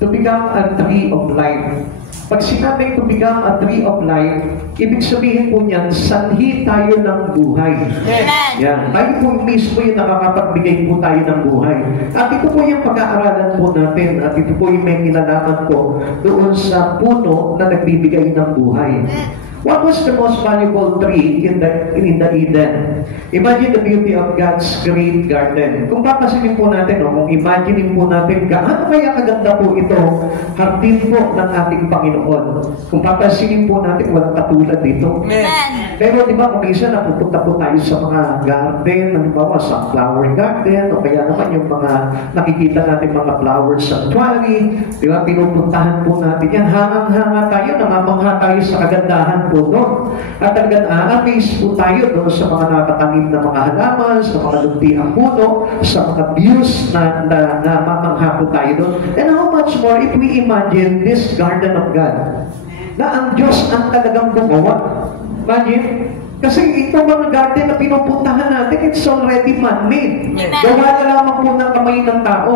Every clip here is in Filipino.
to become a tree of life. Pag sinabing to become a tree of life, ibig sabihin po niyan, sanhi tayo ng buhay. Yan. Tayo po mismo yung nakakapagbigay po tayo ng buhay. At ito po yung pag-aaralan po natin. At ito po yung may kinalaman po doon sa puno na nagbibigay ng buhay. What was the most valuable tree in the Eden? Imagine the beauty of God's great garden. Kung papasinin po natin, kung imagine po natin, gaano kaya kaganda po ito, hardin po ng ating Panginoon. Kung papasinin po natin, walang katulad dito. Amen. Pero di ba, kung isa napupunta po tayo sa mga garden, halimbawa sa flower garden, o kaya naman yung mga nakikita natin mga flower sanctuary, di ba, pinupuntahan po natin yan, hangang-hanga tayo, namamangha tayo sa kagandahan po doon. At talagang amaze po tayo doon sa mga nakatanim na mga halaman, sa mga luntiang puno, sa mga views na mamangha po tayo doon. And how much more if we imagine this garden of God, na ang Diyos ang talagang gumawa. Imagine, kasi ito mga garden na pinupuntahan natin, it's already man-made. Gawa na lamang po ng kamay ng tao.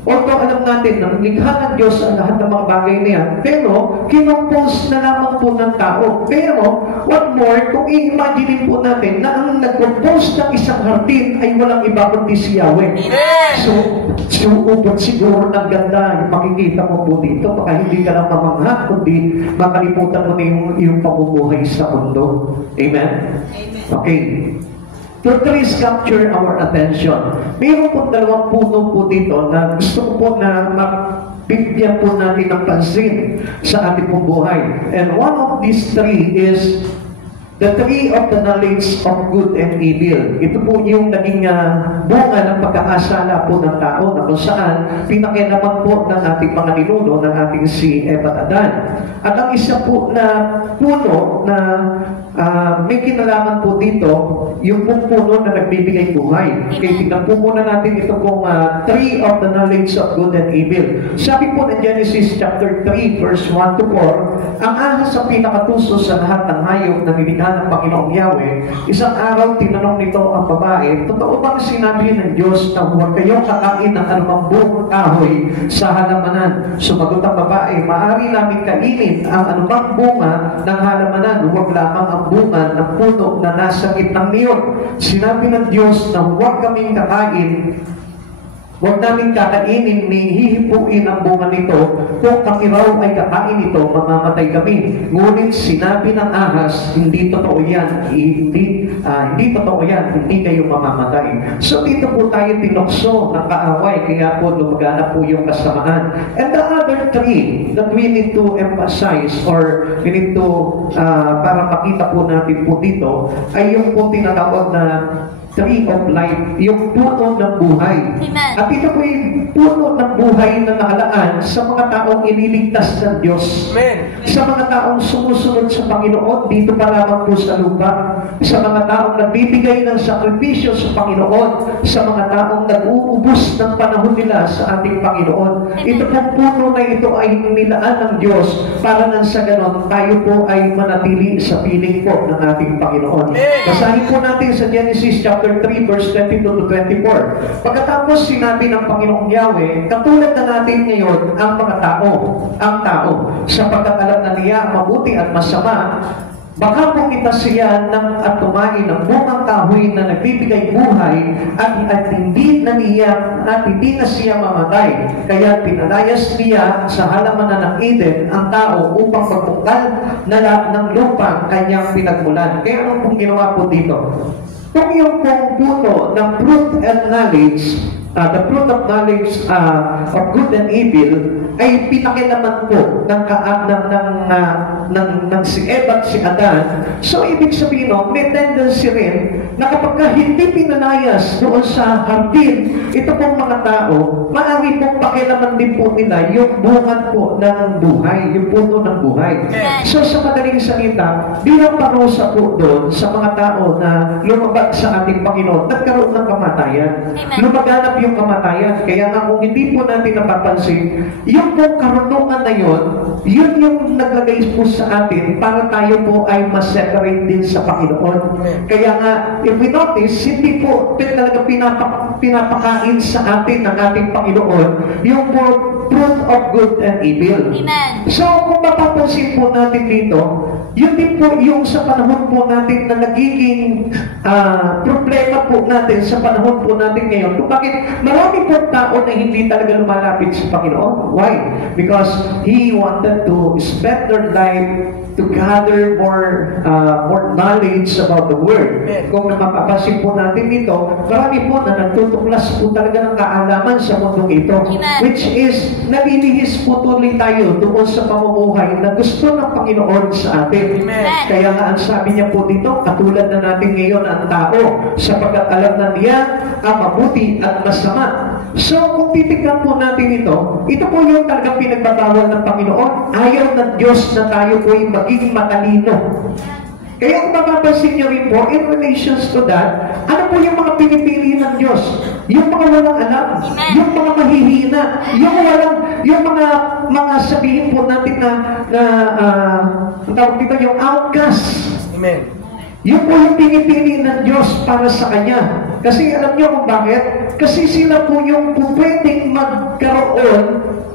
Although alam natin, nang likha ng Diyos ang lahat ng mga bagay na yan, pero kinompose na lamang po ng tao. Pero, what more, kung i-imagine po natin na ang nag-compose ng isang hardin ay walang iba kundi si Yahweh. So ubod siguro ng ganda, makikita mo po dito, baka hindi ka lang mamangha, kundi makalimutan mo na yung pamumuhay sa mundo. Amen? Okay. The trees capture our attention. Mayroon po dalawang puno po dito na gusto ko po na mabigyan po natin ng pansin sa ating pong buhay. And one of these three is the tree of the knowledge of good and evil. Ito po yung naging bunga ng pagkakasala po ng tao na kung saan pinakialaman po ng ating mga ninuno, ng ating si Eva at Adan. At ang isa po na puno na may kinalaman po dito, yung pong puno na nagbibigay buhay. Kaya tignan po muna natin ito pong tree of the knowledge of good and evil. Sabi po ng Genesis chapter 3 verse 1 to 4, ang ahas sa pinakatuso sa lahat ng hayop na nilikha ng Panginoong Yahweh. Isang araw tinanong nito ang babae, totoo bang sinabi ng Diyos na huwag kayong kakain ng anumang buong kahoy sa halamanan? Sumagot ang babae, maaari namin kainin ang anumang bunga ng halamanan, huwag lamang ang bunga ng puno na nasa gitnang niyon. Sinabi ng Diyos na huwag kaming kakain, huwag namin kakainin ni hihipuin ang bunga nito. Kung kami raw ay kakain ito, mamamatay kami. Ngunit sinabi ng ahas, hindi totoo yan. Hindi totoo yan. Hindi kayo mamamatay. So dito po tayo tinokso ng kaaway. Kaya po lumagana po yung kasamaan. And the other three that we need to emphasize or we need to para makita po natin po dito ay yung po tinatawag na tree of life, yung puno ng buhay. Amen. At ito po yung puno ng buhay na nakalaan sa mga taong iniligtas ng Diyos. Amen. Sa mga taong sumusunod sa Panginoon, dito pa lamang po sa lupa. Sa mga taong nagbibigay ng sakripisyo sa Panginoon. Sa mga taong nag-uubos ng panahon nila sa ating Panginoon. Amen. Ito pong puno na ito ay nilaan ng Diyos para nang sa ganon, tayo po ay manatili sa piling po ng ating Panginoon. Amen. Basahin po natin sa Genesis chapter 3 verse 22 to 24. Pagkatapos sinabi ng Panginoong Yahweh, katulad na natin ngayon ang mga tao, sapagkat alam na niya mabuti at masama, baka pumita siya at tumain ng bungang kahoy na nagbibigay buhay at hindi na siya mamatay. Kaya pinalayas niya sa halamanan ng Eden ang tao upang magtungkal na lahat ng lupa kanyang pinagmulan. Kaya anong pong ginawa po dito? Kung yung pong puno ng fruit and knowledge, the fruit of knowledge of good and evil, ay pinakilaman po ng si Eva at si Adan. So, ibig sabihin, may tendency rin na kapag hindi pinanayas doon sa hardin, ito pong mga tao, maaari pong pakilaman din po nila yung bunga po ng buhay, yung puno ng buhay. So, sa madaling salita, bilang parusa po doon sa mga tao na lumabag sa ating Panginoon, nagkaroon ng kamatayan. Lumaganap yung kamatayan. Kaya nga kung hindi po natin napapansin, yung pong karunungan na yun yung naglagay po sa atin para tayo po ay ma-separate din sa Panginoon. Kaya nga, if we notice, hindi po talaga pinapakain sa atin ng ating Panginoon yung po fruit of good and evil. Amen. So, kung mapapansin po natin dito, yun din po yung sa panahon po natin na nagiging problema po natin sa panahon po natin ngayon. Kung bakit marami po tao na hindi talaga lumalapit sa Panginoon. Why? Because He wanted to spend their life to gather more knowledge about the Word. Kung mapapansin po natin dito, marami po na nagtutuklas po talaga ng kaalaman sa mundong ito. Amen. Which is, nalilihis po tuloy tayo doon sa pamumuhay na gusto ng Panginoon sa atin. Amen. Kaya nga ang sabi niya po dito, katulad na natin ngayon ang tao, sapagkat alam na niya ang mabuti at masama. So, kung titignan po natin ito po yung talagang pinagbabawal ng Panginoon. Ayaw ng Diyos na tayo po yung maging matalino. Kaya kung mapapansin niyo rin po, in relations to that, ano po yung mga pinipili ng Diyos? Yung mga walang alam, yung mga mahihina, yung mga sabihin po natin ang tawag dito, yung outcast. Amen. Yung po yung pinipili ng Diyos para sa Kanya. Kasi alam niyo kung bakit? Kasi sila po yung pwedeng magkaroon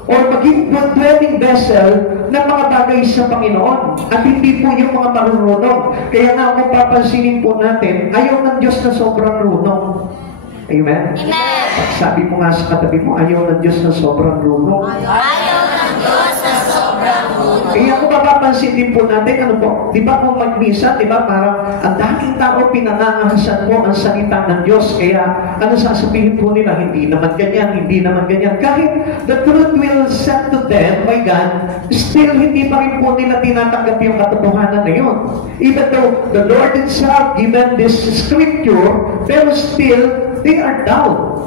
o maging dwelling vessel ng mga bagay sa Panginoon. At hindi po yung mga marunong. Kaya nga kung papansinin po natin, ayaw ng Diyos na sobrang runong. Amen? Amen. Sabi mo nga sa katabi mo, ayaw ng Diyos na sobrang runong. Ayaw ng Diyos na sobrang runong. Kaya kung mapapansin din po natin, ano po, di ba kung magmisa, di ba parang ang daming tao pinangangahasan mo ang salita ng Diyos. Kaya ano sasabihin po nila, hindi naman ganyan, hindi naman ganyan. Kahit the truth will set to them, my God, still hindi pa rin po nila tinatanggap yung katotohanan na yun. Even though the Lord Himself given this scripture, pero still, they are down.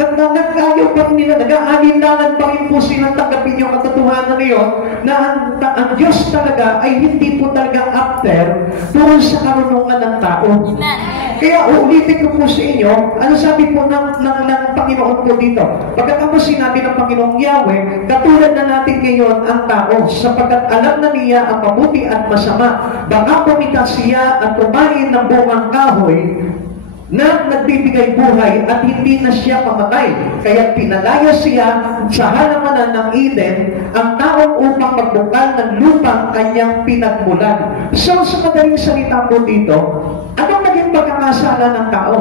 Nag-ayaw pa rin nila, nag-aalinlangan pa rin po silang tanggapin yung katotohanan na yun, na ang Diyos talaga ay hindi po talaga after doon sa karunungan ng tao. Kaya uulitin ko po sa inyo, ano sabi po ng Panginoon po dito? Pagkatapos sinabi ng Panginoong Yahweh, katulad na natin ngayon ang tao, sapagkat alam na niya ang mabuti at masama, baka pumita siya at kumain ng bungang kahoy, na nagbibigay buhay at hindi na siya mamatay. Kaya pinalaya siya sa halamanan ng Eden ang taong upang magbukal ng lupang kanyang pinagmulan. So, sa madaling salita po dito, anong naging pagkakasala ng tao?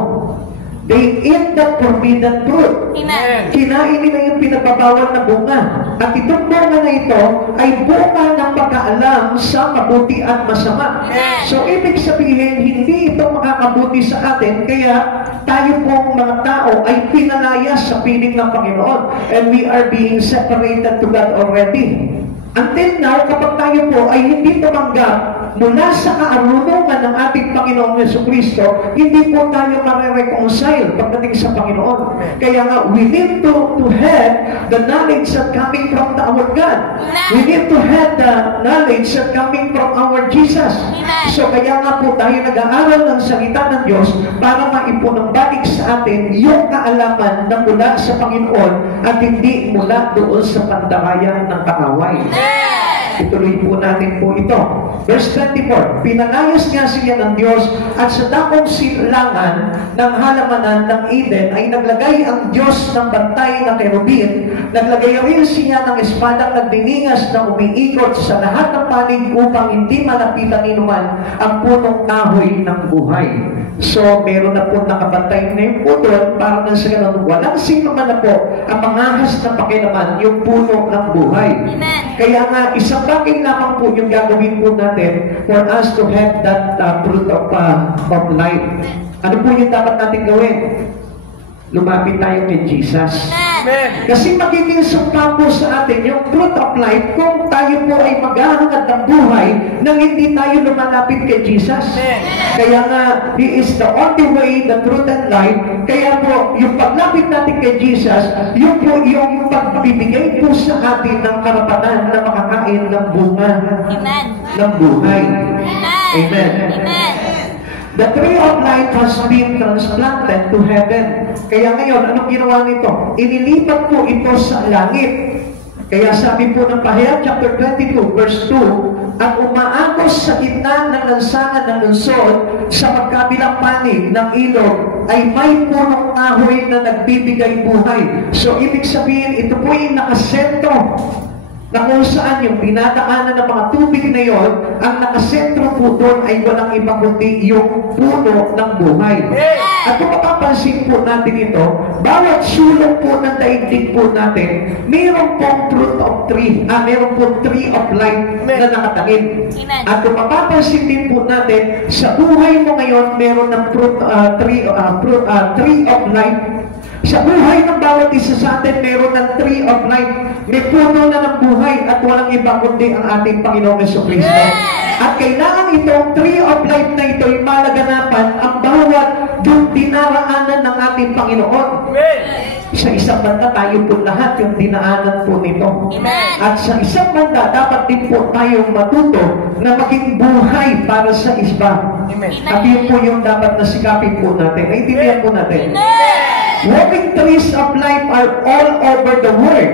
They ate that forbidden fruit. Amen. Kinain nila yung pinagbabawal na bunga. At itong bunga na ito ay bunga ng pagkaalam sa mabuti at masama. Amen. So, ibig sabihin, hindi ito makakabuti sa atin, kaya tayo pong mga tao ay pinalaya sa piling ng Panginoon. And we are being separated to God already. Until now, kapag tayo po ay hindi tumanggap mula sa kaarunungan ng ating Panginoong Jesucristo, hindi po tayo mare-reconcile pagdating sa Panginoon. Kaya nga, we need to have the knowledge that coming from our God. We need to have the knowledge that coming from our Jesus. So kaya nga po tayo nag-aaral ng salita ng Diyos para maipunumbalik sa atin yung kaalaman na mula sa Panginoon at hindi mula doon sa pandarayan ng kaaway. Ituloy po natin po ito. Verse 24, pinanayos nga siya ng Diyos at sa dakong silangan ng halamanan ng Eden ay naglagay ang Diyos ng bantay na kerubin. Naglagay rin siya ng espadang nagdiningas na umiikot sa lahat ng panig upang hindi malapitan ni naman ang punong kahoy ng buhay. So, meron na po nakabantay na yung puto para na sa ganun, walang sino man na po ang mangahas na pakilaman yung puno ng buhay. Amen. Kaya nga, isang bagay lamang po yung gagawin po natin for us to have that fruit of life. Ano po yung dapat natin gawin? Lumapit tayo kay Jesus. Amen. Kasi magiging sumpa po sa atin yung fruit of life kung tayo po ay maghahangad ng buhay nang hindi tayo lumalapit kay Jesus. Kaya nga, He is the only way, the truth and life. Kaya po, yung paglapit natin kay Jesus, yung po yung pagbibigay po sa atin ng karapatan na makakain ng bunga ng buhay. Amen. Amen. The tree of life has been transplanted to heaven. Kaya ngayon, anong ginawa nito? Inilipat po ito sa langit. Kaya sabi po ng Pahayag chapter 22 verse 2, at umaagos sa gitna ng lansangan ng lungsod sa magkabilang panig ng ilog ay may punong kahoy na nagbibigay buhay. So ibig sabihin, ito po yung nakasentro na kung saan yung dinadaanan ng mga tubig na yon, ang nakasentro po doon ay walang iba kundi yung puno ng buhay. At kung mapapansin po natin ito, bawat sulong po ng daigdig po natin, mayroon pong fruit of tree, mayroon pong tree of life na nakatanim. At kung mapapansin din po natin, sa buhay mo ngayon, mayroon ng tree of life. Sa buhay ng bawat isa sa atin, mayroon ng tree of life. May puno na ng buhay at walang iba kundi ang ating Panginoong Jesucristo. At kailangan itong tree of life na ito ay malaganapan ang bawat dinaraanan ng ating Panginoon. Sa isang banda, tayo po lahat yung dinaanan po nito. At sa isang banda, dapat din po tayong matuto na maging buhay para sa isba. At yun po yung dapat na sikapin po natin. Naintindihan po natin. Walking trees of life are all over the world.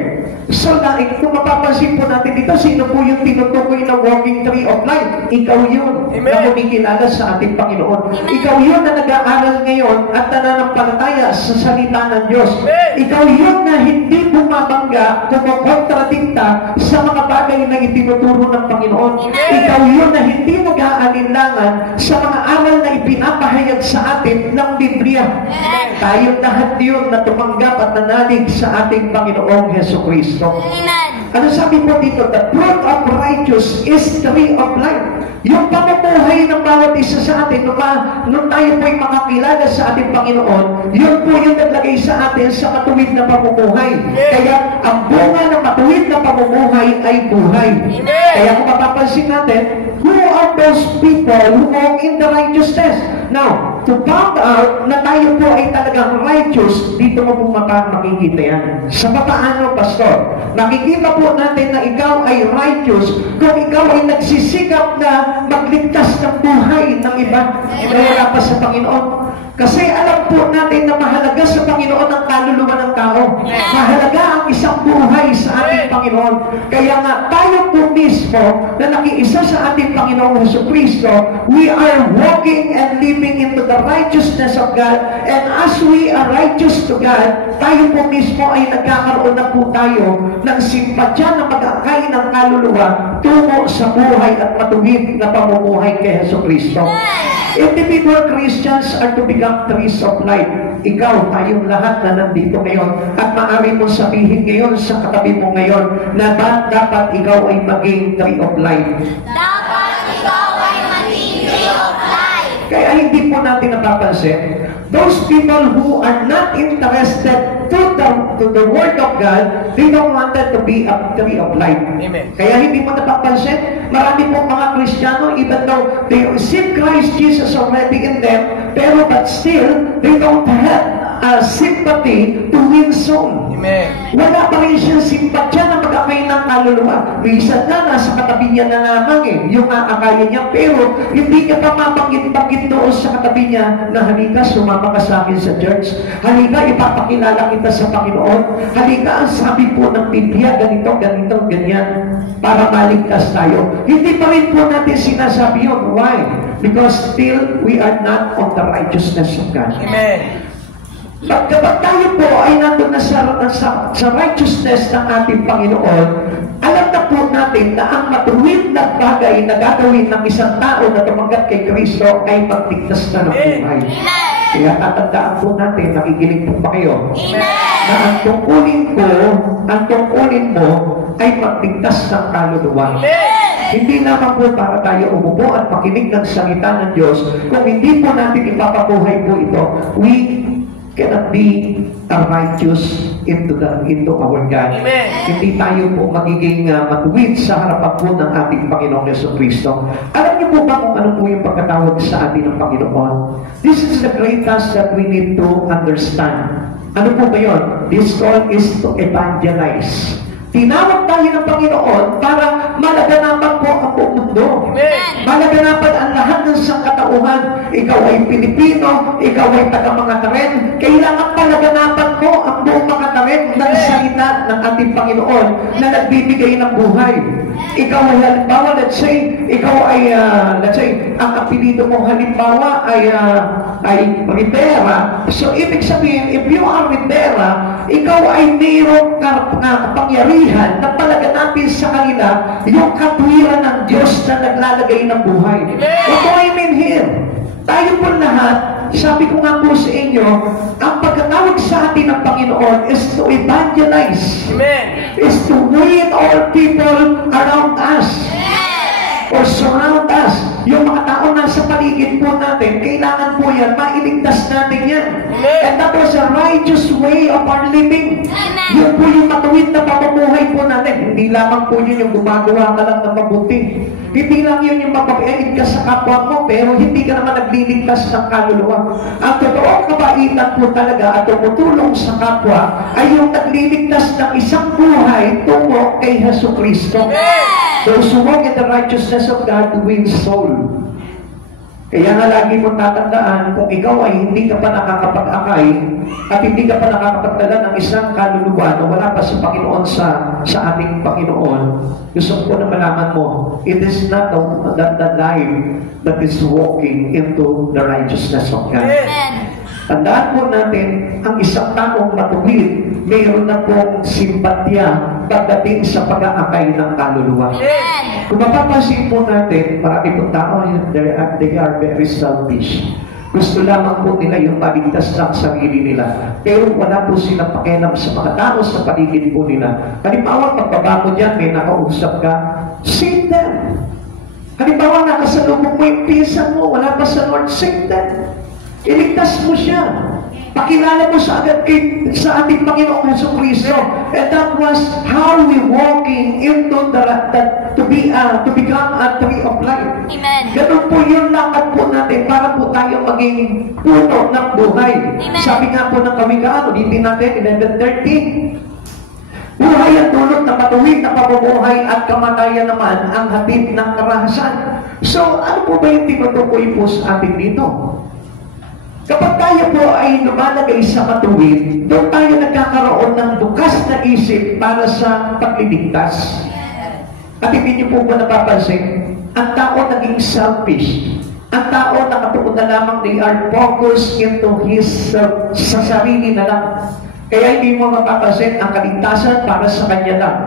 So, kung mapapansin po natin dito, sino po yung tinutukoy na walking tree of life? Ikaw yun na kumikilala sa ating Panginoon. Ikaw yun na nag-aaral ngayon at nananampalataya sa salita ng Diyos. Ikaw yun na hindi bumabangga, kumokontradikta sa mga bagay na itinuturo ng Panginoon. Ikaw yun na hindi nag-aalinlangan sa mga aral na ipinapahayag sa atin ng Biblia. Tayong lahat yun na tumanggap at nanalig sa ating Panginoong Jesucristo. Ano sabi po dito? The fruit of righteous is tree of life. Yung pamumuhay ng bawat isa sa atin, nung tayo po'y makakilala sa ating Panginoon, yun po yung naglagay sa atin sa matuwid na pamumuhay. Kaya ang bunga ng matuwid na pamumuhay ay buhay. Kaya kung mapapansin natin, who are those people who walk in the righteousness? Now, to find out na tayo po ay talagang righteous, dito mo po makikita yan. Sa paano, Pastor? Makikita po natin na ikaw ay righteous kung ikaw ay nagsisikap na magligtas ng buhay ng iba na wala pa sa Panginoon. Kasi alam po natin na mahalaga sa Panginoon ang kaluluwa ng tao. Mahalaga ang isang buhay sa ating Panginoon. Kaya nga tayo po mismo na nakiisa sa ating Panginoong Jesucristo, we are walking and living into the righteousness of God. And as we are righteous to God, tayo po mismo ay nagkakaroon na po tayo ng simpatya na mag-akay ng kaluluwa tungo sa buhay at matuwid na pamumuhay kay Jesucristo. Individual Christians are to become trees of life. Ikaw, tayong lahat na nandito ngayon, at maaari mo sabihin ngayon sa katabi mo ngayon na dapat ikaw ay maging tree of life. Dapat ikaw ay maging tree of life. Kaya hindi po natin napapansin, those people who are not interested to the Word of God, they don't want that to be a tree of life. Amen. Kaya hindi mo napapansin, marami pong mga Kristiyano, even though they receive Christ Jesus already in them, but still, they don't have sympathy to win soul. Amen. Wala pa rin siyang simpatya na mag-akay ng kaluluwa. Minsan na, nasa katabi niya na lamang yung aakayin niya, pero hindi niya pa mabanggit-banggit doon sa katabi niya na halika, sumama ka sa akin sa church. Halika, ipapakilala kita sa Panginoon. Halika, ang sabi po ng Biblia, ganito, ganyan, para maligtas tayo. Hindi pa rin po natin sinasabi yun. Why? Because still, we are not on the righteousness of God. Amen. Kapag tayo po ay nandun na sa righteousness ng ating Panginoon, alam na po natin na ang matuwid na bagay na gagawin ng isang tao na tumanggap kay Kristo ay magligtas na ng buhay. Kaya tatandaan po natin, nakikinig po ba kayo? Na ang tungkulin mo ay magligtas ng kaluluwa. Hindi lamang po para tayo umupo at makinig ng salita ng Diyos. Kung hindi po natin ipapabuhay po ito, we cannot be righteous into our God. Amen. Hindi tayo po magiging matuwid sa harapan po ng ating Panginoong Jesucristo. Alam niyo po ba kung ano po yung pagkatawag sa atin ng Panginoon? This is the great task that we need to understand. Ano po ba yun? This call is to evangelize. Tinawag tayo ng Panginoon para malaganapan po ang buong mundo. Amen. Malaganapan ang lahat ng ng sangkatauhan, ikaw ay Pilipino, ikaw ay taga-Mangatawen, kailangan palaganapan mo ang buong Mangatawen ng salita ng ating Panginoon na nagbibigay ng buhay. Ikaw ay halimbawa, let's say, ang apelido mo halimbawa ay Rivera. So, ibig sabihin, if you are Rivera, ikaw ay mayroong kapangyarihan na palaganapin sa kanila yung katwiran ng Diyos na naglalagay ng buhay. What do I mean here? Tayo po lahat, sabi ko nga po sa inyo, ang pagkatawag sa atin ng Panginoon is to evangelize. Amen. Is to win all people around us. Or surround us. Yung mga tao nasa paligid po natin, kailangan po yan, mailigtas natin yan. And that was a righteous way of our living. Yun po yung matuwid na pamumuhay po natin. Hindi lamang po yun yung gumagawa ka lang ng mabuti. Hindi lang yun yung mapapait ka sa kapwa mo, pero hindi ka naman nagliligtas ng kaluluwa. Ang totoong kabaitan po talaga at tumutulong sa kapwa ay yung nagliligtas ng isang buhay tungo kay Jesucristo. Those who walk in the righteousness of God win soul. Kaya nga lagi mo tatandaan, kung ikaw ay hindi ka pa nakakapag-akay at hindi ka pa nakakapagdala ng isang kaluluwa na wala pa sa Panginoon sa ating Panginoon, gusto ko na malaman mo, it is not the life that is walking into the righteousness of God. Tandaan po natin, ang isang taong matuwid, mayroon na pong simpatya pagdating sa pag-aakay ng kaluluwa. Kung mapapansin po natin, marami pong tao, they are very selfish. Gusto lamang po nila yung paligtas ng sarili nila. Pero wala po silang pakialam sa mga tao sa paligid po nila. Halimbawa, pagbabago dyan, may nakausap ka, save them. Halimbawa, nakasalubong mo yung pinsan mo, wala pa sa Lord, save them. Iligtas mo siya. Pakilala mo sa ating Panginoong Jesucristo. And that was how we walking into to become a tree of life. Amen. Ganun po yung lakad po natin para po tayo maging puno ng buhay. Amen. Sabi nga po ng Kamigano, ulitin natin, 11:30. Buhay ang dulot na matuwid na pamumuhay at kamatayan naman ang hatid ng karahasan. So, ano po ba yung tinutukoy po sa atin dito? Kapag tayo po ay lumalagay sa matuwid, doon tayo nagkakaroon ng bukas na isip para sa pagliligtas. At hindi niyo po ba napapansin? Ang tao naging selfish. Ang tao nakatuon na lamang, they are focused into sa sarili na lang. Kaya hindi mo mapapansin ang kaligtasan para sa kanya lang.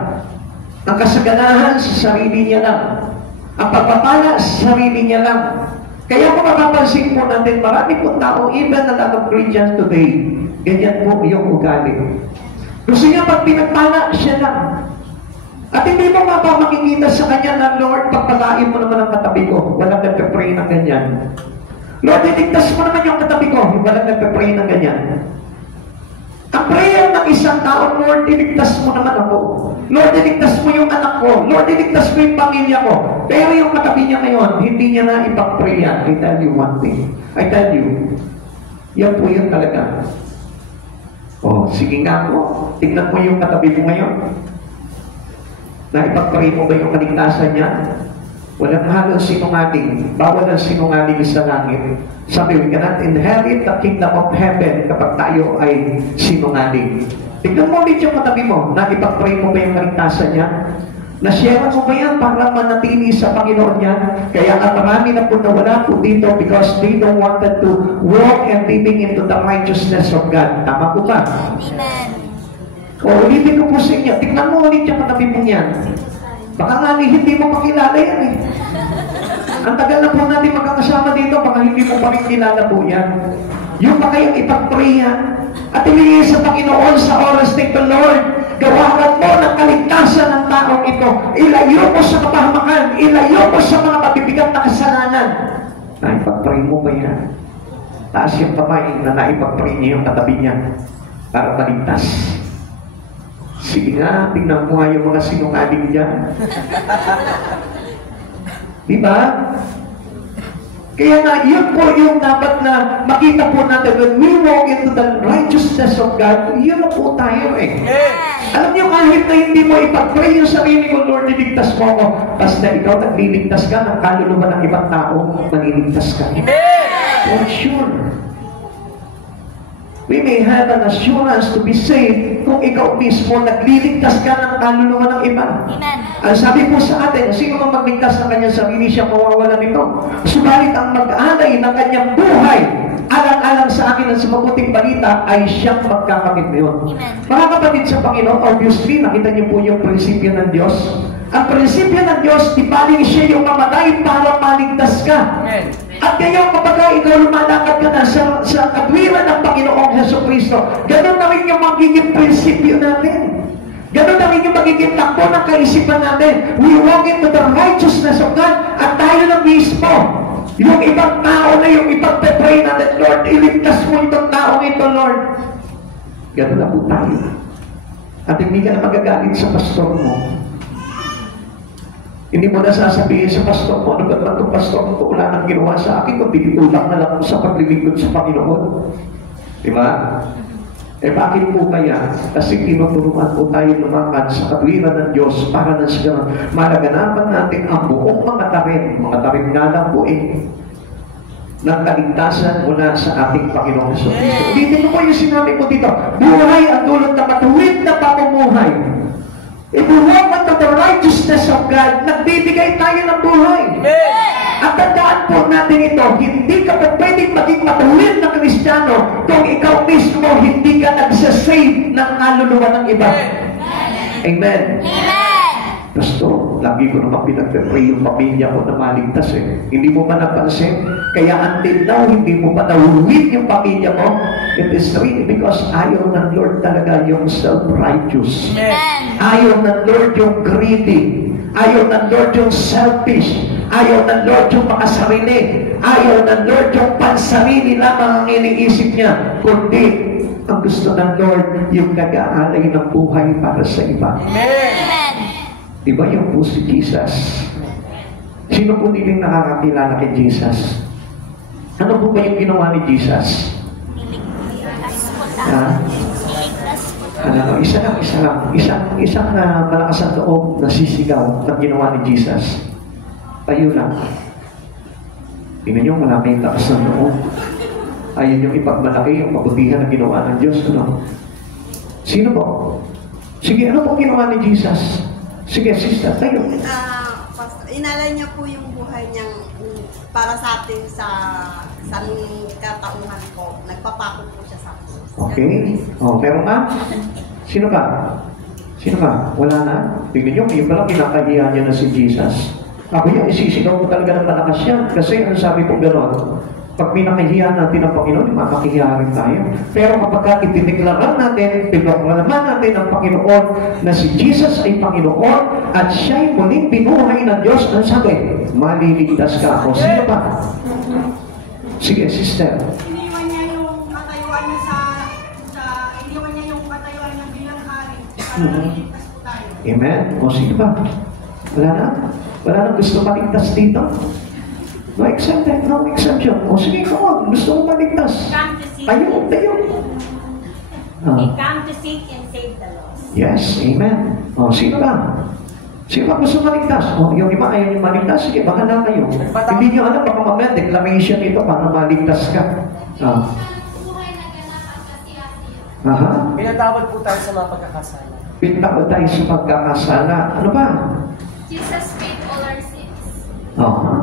Ang kasaganahan sa sarili niya lang. Ang pagpapala sa sarili niya lang. Kaya kung mapapansin po natin, marami po tao, even a lot of Christians today, ganyan po yung ugali. Gusto niya pag pinagpala, siya lang. At hindi mo makikita sa kanya na, Lord, pagpalain mo naman ang katabi ko. Walang nagpe-pray ng ganyan. Lord, iligtas mo naman yung katabi ko. Walang nagpe-pray ng ganyan. Ang prayer ng isang tao, Lord, iligtas mo naman ako. Lord, iligtas mo yung anak ko. Lord, iligtas mo yung pamilya ko. Pero yung katabi niya ngayon, hindi niya na ipag-pray yan. I tell you one thing. I tell you, yan po yun talaga. Oh, sige nga po. Tignan mo yung katabi mo ngayon. Na ipag-pray mo ba yung kaligtasan niya? Walang halong sinungaling. Bawal ang sinungaling sa langit. Sabi, we cannot inherit the kingdom of heaven kapag tayo ay sinungaling. Tignan mo ulit yung katabi mo, na ipag-pray mo ba yung kaligtasan niya? Na-share mo ba yan para manatili sa Panginoon niya? Kaya nga marami na po nawala po dito because they don't wanted to walk and living into the righteousness of God. Tama po ba? Amen. O ulitin ko po sa inyo, tignan mo ulit yung katabi mo yan. Baka nga hindi mo makilala yan eh. Ang tagal na po natin magkakasama dito, baka hindi mo pa rin kilala po yan. Yung ba kayong ipag-pray yan? At ilingin sa Panginoon sa oras nito, Lord, gawakan mo ng kaligtasan ng taong ito. Ilayo mo sa kapahamakan. Ilayo mo sa mga mabibigat na kasalanan. Naipag-pray mo ba yan? Taas yung kamay na naipag-pray niya yung katabi niya para maligtas. Sige nga, tingnan mo nga yung mga sinungaling dyan. Diba? Kaya nga, yun po yung dapat na makita po natin when we walk into the righteousness of God, yun na po tayo eh. Alam niyo, kahit na hindi mo ipag-pray yung sarili mo, Lord, niligtas mo ako. Basta ikaw nagliligtas ka ng kaluluwa ng ibang tao, maniligtas ka. For sure. We may have an assurance to be saved kung ikaw mismo nagliligtas ka ng kaluluwa ng iba. Ang sabi po sa atin, sino mang magligtas ng kanyang sarili, siya mawawala nito. Subalit ang mag-alay ng kanyang buhay, alang-alang sa akin ang sa mabuting balita, ay siyang magkakamit ngayon. Mga kapatid sa Panginoon, obviously, nakita niyo po yung prinsipyo ng Diyos. Ang prinsipyo ng Diyos, di baling siya yung mamatay para maligtas ka. At ngayon, kapag ikaw lumalakad ka na sa katwiran ng Panginoong Jesucristo, ganoon na rin yung magiging prinsipyo natin. Ganoon na rin yung magiging takbo ng kaisipan natin. We walk into the righteousness of God, at tayo na mismo. Yung ibang tao na yung ipagpe-pray natin, Lord, iligtas mo itong taong ito, Lord. Ganoon na po tayo. At hindi ka na magagalit sa pastor mo. Hindi mo na sasabihin sa pastor mo, ano ba naman itong pastor mo, wala nang ginawa sa akin, kung tinutulak na lang sa paglilingkod sa Panginoon. Diba? Eh bakit po kaya? Kasi tinutulungan po tayo lumakad sa katwiran ng Diyos para na siya malaganapan natin ang buong mga tarim nga lang po ng kaligtasan mula sa ating Panginoong Jesucristo. Dito po yung sinabi ko dito, buhay ang dulot na matuwid na pamumuhay. If we walk unto the righteousness of God, nagbibigay tayo ng buhay. At tandaan po natin ito, hindi ka pa pwedeng maging matuwid na Kristiyano kung ikaw mismo hindi ka nagsasave ng kaluluwa ng iba. Amen. Pastor, lagi ko naman pinag-pray yung pamilya ko na maligtas eh. Hindi mo ba napansin? Kaya until now, hindi mo pa nahuwid yung pamilya mo. It is really because ayaw ng Lord talaga yung self-righteous. Ayaw ng Lord yung greedy. Ayaw ng Lord yung selfish. Ayaw ng Lord yung makasarili. Ayaw ng Lord yung pansarili lamang ang iniisip niya. Kundi, ang gusto ng Lord, yung nag-aalay ng buhay para sa iba. Amen. Diba yung po si Jesus? Sino po nilang nakakakilala kay Jesus? Ano po ba yung ginawa ni Jesus? Ha? Ano, isang malakas ang loob na sisigaw na ginawa ni Jesus. Tayo lang. Tingnan nyo, wala kayong lakas ng loob. Ayun yung ipagmalaki, yung kabutihan na ginawa ng Diyos. Ano? Sino po? Sige, ano po ginawa ni Jesus? Sige, sister, tayo. Inalay niya po yung buhay niyang para sa atin sa katauhan ko. Nagpapako po siya sa atin. Okay. Oh, pero sino ka? Sino ka? Wala na? Tingnan nyo, yung pala kinakahiya niya na si Jesus. Ako yung isisigaw ko talaga ng malakas yan. Kasi ang sabi po gano'n, pag pinakahiya natin ang Panginoon, makakihiya rin tayo. Pero kapag itiniklaran natin, pinaklaman natin ang Panginoon na si Jesus ay Panginoon at siya'y muling binuhay ng Diyos, ang sabi, maliligtas ka ako. Sino pa? Sige, sister. Iniwan niya yung katayuan niya iniwan niya yung katayuan niya bilang hari. Para maligtas po tayo. Amen. O sino ba? Wala na? Wala na gusto maligtas dito? No exemption, no exemption. O sige, come on. Gusto mo maligtas. Tayo. He come to seek and save the lost. Yes, amen. O, sino ba? Sino ba gusto maligtas? O, yung iba ayaw nyo maligtas. Sige, baka na kayo. Hindi nyo alam, baka mamaya declaration ito para maligtas ka. Aha. Pinatawad po tayo sa mga pagkakasala. Pinatawad tayo sa pagkakasala. Ano ba? Jesus paid all our sins. Aha.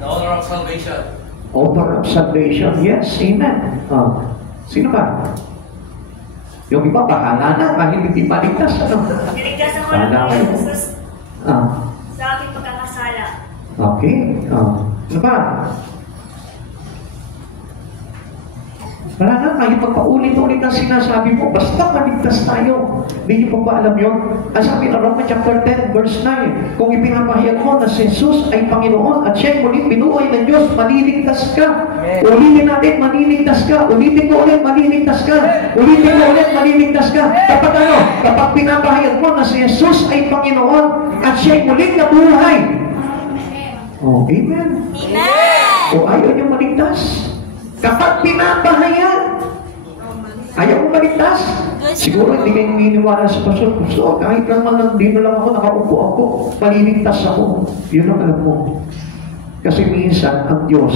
The honor of salvation. Author of salvation. Yes, amen. Sino ba? Yung iba, bahala na kahit hindi maligtas. Ano? Niligtas ako ng Jesus sa aking pagkakasala. Okay. Ano ba? Wala na, kahit magpaulit-ulit ang sinasabi mo, basta maligtas tayo. Hindi niyo pa ba alam yun? Ang sabi ng Romans chapter 10, verse 9, kung ipinapahayag mo na si Jesus ay Panginoon at siya'y muling binuhay ng Diyos, maliligtas ka. Ulitin natin, maliligtas ka. Ulitin ko ulit, maliligtas ka. Ulitin ko ulit, maliligtas ka. Kapag ano? Kapag pinapahayag mo na si Jesus ay Panginoon at siya'y muling nabuhay. Oh, amen. Amen. O ayaw niyo maligtas? Kapag pinapahayag, Ayaw mo maligtas? Siguro hindi kayo naniniwala sa pastor. Gusto, kahit naman dito lang ako, nakaupo ako, maliligtas ako. Yun ang alam mo. Kasi minsan, ang Diyos,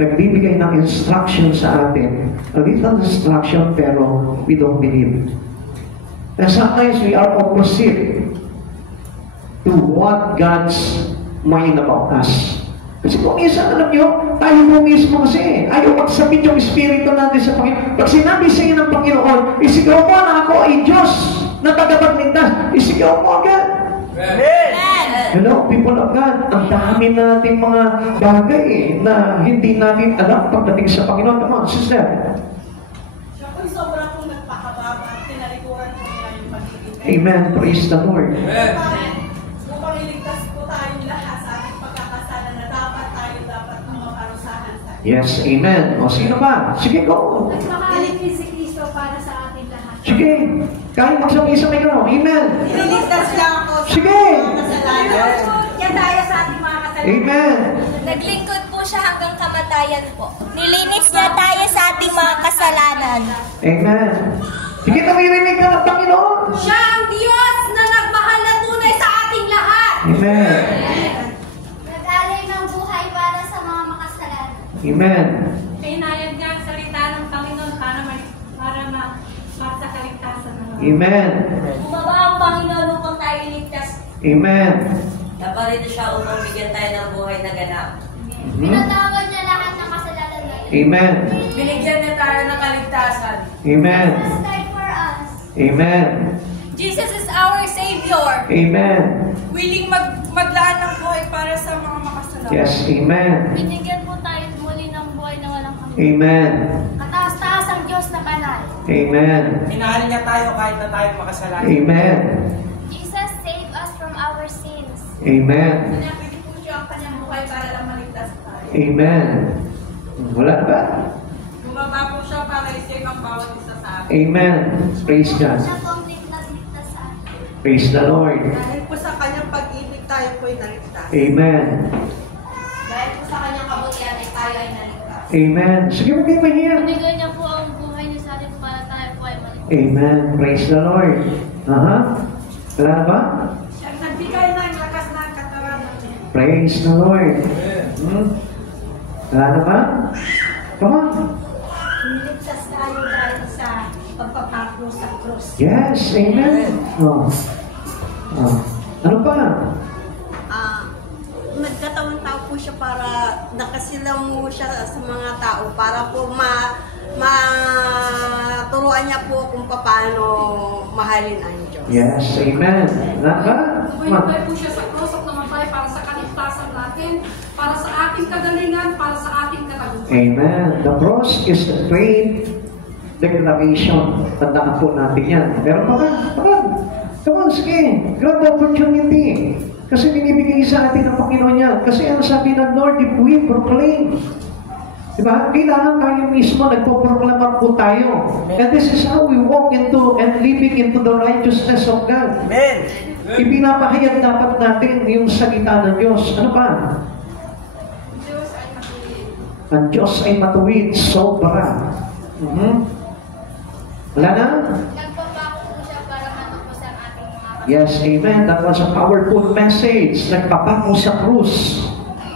nagbibigay ng instruction sa atin. A little instruction, pero we don't believe. And sometimes we are opposite to what God's mind about us. Kasi kung minsan, alam nyo, tayo po mismo kasi, ayaw magsabit yung Espiritu natin sa Panginoon. Pag sinabi sa inyo ng Panginoon, isigaw mo na ako ay Diyos na tagapagligtas. Isigaw mo agad. Hello, people of God, ang dami nating mga bagay na hindi natin alam pagdating sa Panginoon. Come on, sister. Siya po'y sobra pong nagpakababa. Tinalikuran po nila yung pagiging. Amen. Praise the Lord. Upang iligtas po tayong lahat sa ating pagkakasala na dapat ang maparusahan sa Yes, amen. O, sino ba? Sige, go. Nagmakaligtas si Kristo para sa ating lahat. Sige. Kahit magsabi sa may gano'n. Amen. Ililigtas lang ako sa Sige. mga kasalanan. Yan tayo sa ating mga kasalanan. Amen. Naglingkod po siya hanggang kamatayan po. Nilinis niya tayo sa ating mga kasalanan. Amen. Sige, namirinig ka ng Panginoon. Siya ang Diyos na nagmahal na tunay sa ating lahat. Amen. Nag-alay ng buhay para sa mga makasalanan. Amen. Pinayad niya ang salita ng Panginoon para sa kaligtasan ng mga. Amen. Bumaba ang Panginoon upang tayo iligtas. Amen. Naparito siya upang bigyan tayo ng buhay na ganap. Pinatawad niya lahat ng kasalanan natin. Amen. Binigyan niya tayo ng kaligtasan. Amen. Jesus died for us. Amen. Jesus is our Savior. Amen. Willing maglaan ng buhay para sa mga makasalanan. Yes, amen. Binigyan po tayo muli ng buhay na walang hanggan. Amen. Kataas-taas ang Diyos na banal. Amen. Minahal niya tayo kahit na tayo makasalanan. Amen. Jesus saved us from our sins. Amen. Pinapili po siya ang kanyang buhay para lang maligtas tayo. Amen. Wala ba? Bumaba po siya para isave ang bawat isa sa atin. Amen. Praise God. Siya po ang ligtas sa atin. Praise the Lord. Dahil po sa kanyang pag-ibig tayo po'y naligtas. Amen. Dahil po sa kanyang kabutihan ay tayo ay naligtas. Amen. Sige mo kayo mahiya. Binigay niya po ang buhay niya sa atin para tayo po ay maligtas. Amen. Praise the Lord. Aha. Wala na ba? Siya nagbigay ng lakas ng katawan natin. Praise the Lord. Wala na ba? Come on. Niligtas tayo dahil sa pagpapako sa krus. Yes. Amen. Oh. Oh. Ano pa? Nagkataon tao po siya para nakasilaw mo siya sa mga tao para po maturuan niya po kung paano mahalin ang Diyos. Yes. Amen. Wala ba? Come on. Buhay po siya sa cross at namatay para sa kaligtasan natin, para sa ating kagalingan, para sa ating katagumpayan. Amen. The cross is the great declaration. Tandaan po natin yan. Pero come on, sige. Grab the opportunity. Kasi binibigay sa atin ng Panginoon yan. Kasi ang sabi ng Lord, if we proclaim, diba? Kailangan tayo mismo, nagpo-proclaim po tayo. And this is how we walk into and living into the righteousness of God. Amen. Ipinapahayag dapat natin yung salita ng Diyos. Ano pa? Ang Diyos ay matuwid, sobra. Wala na? Nagpapako po siya para matapos ang ating mga Yes, amen. That was a powerful message. Nagpapako sa krus.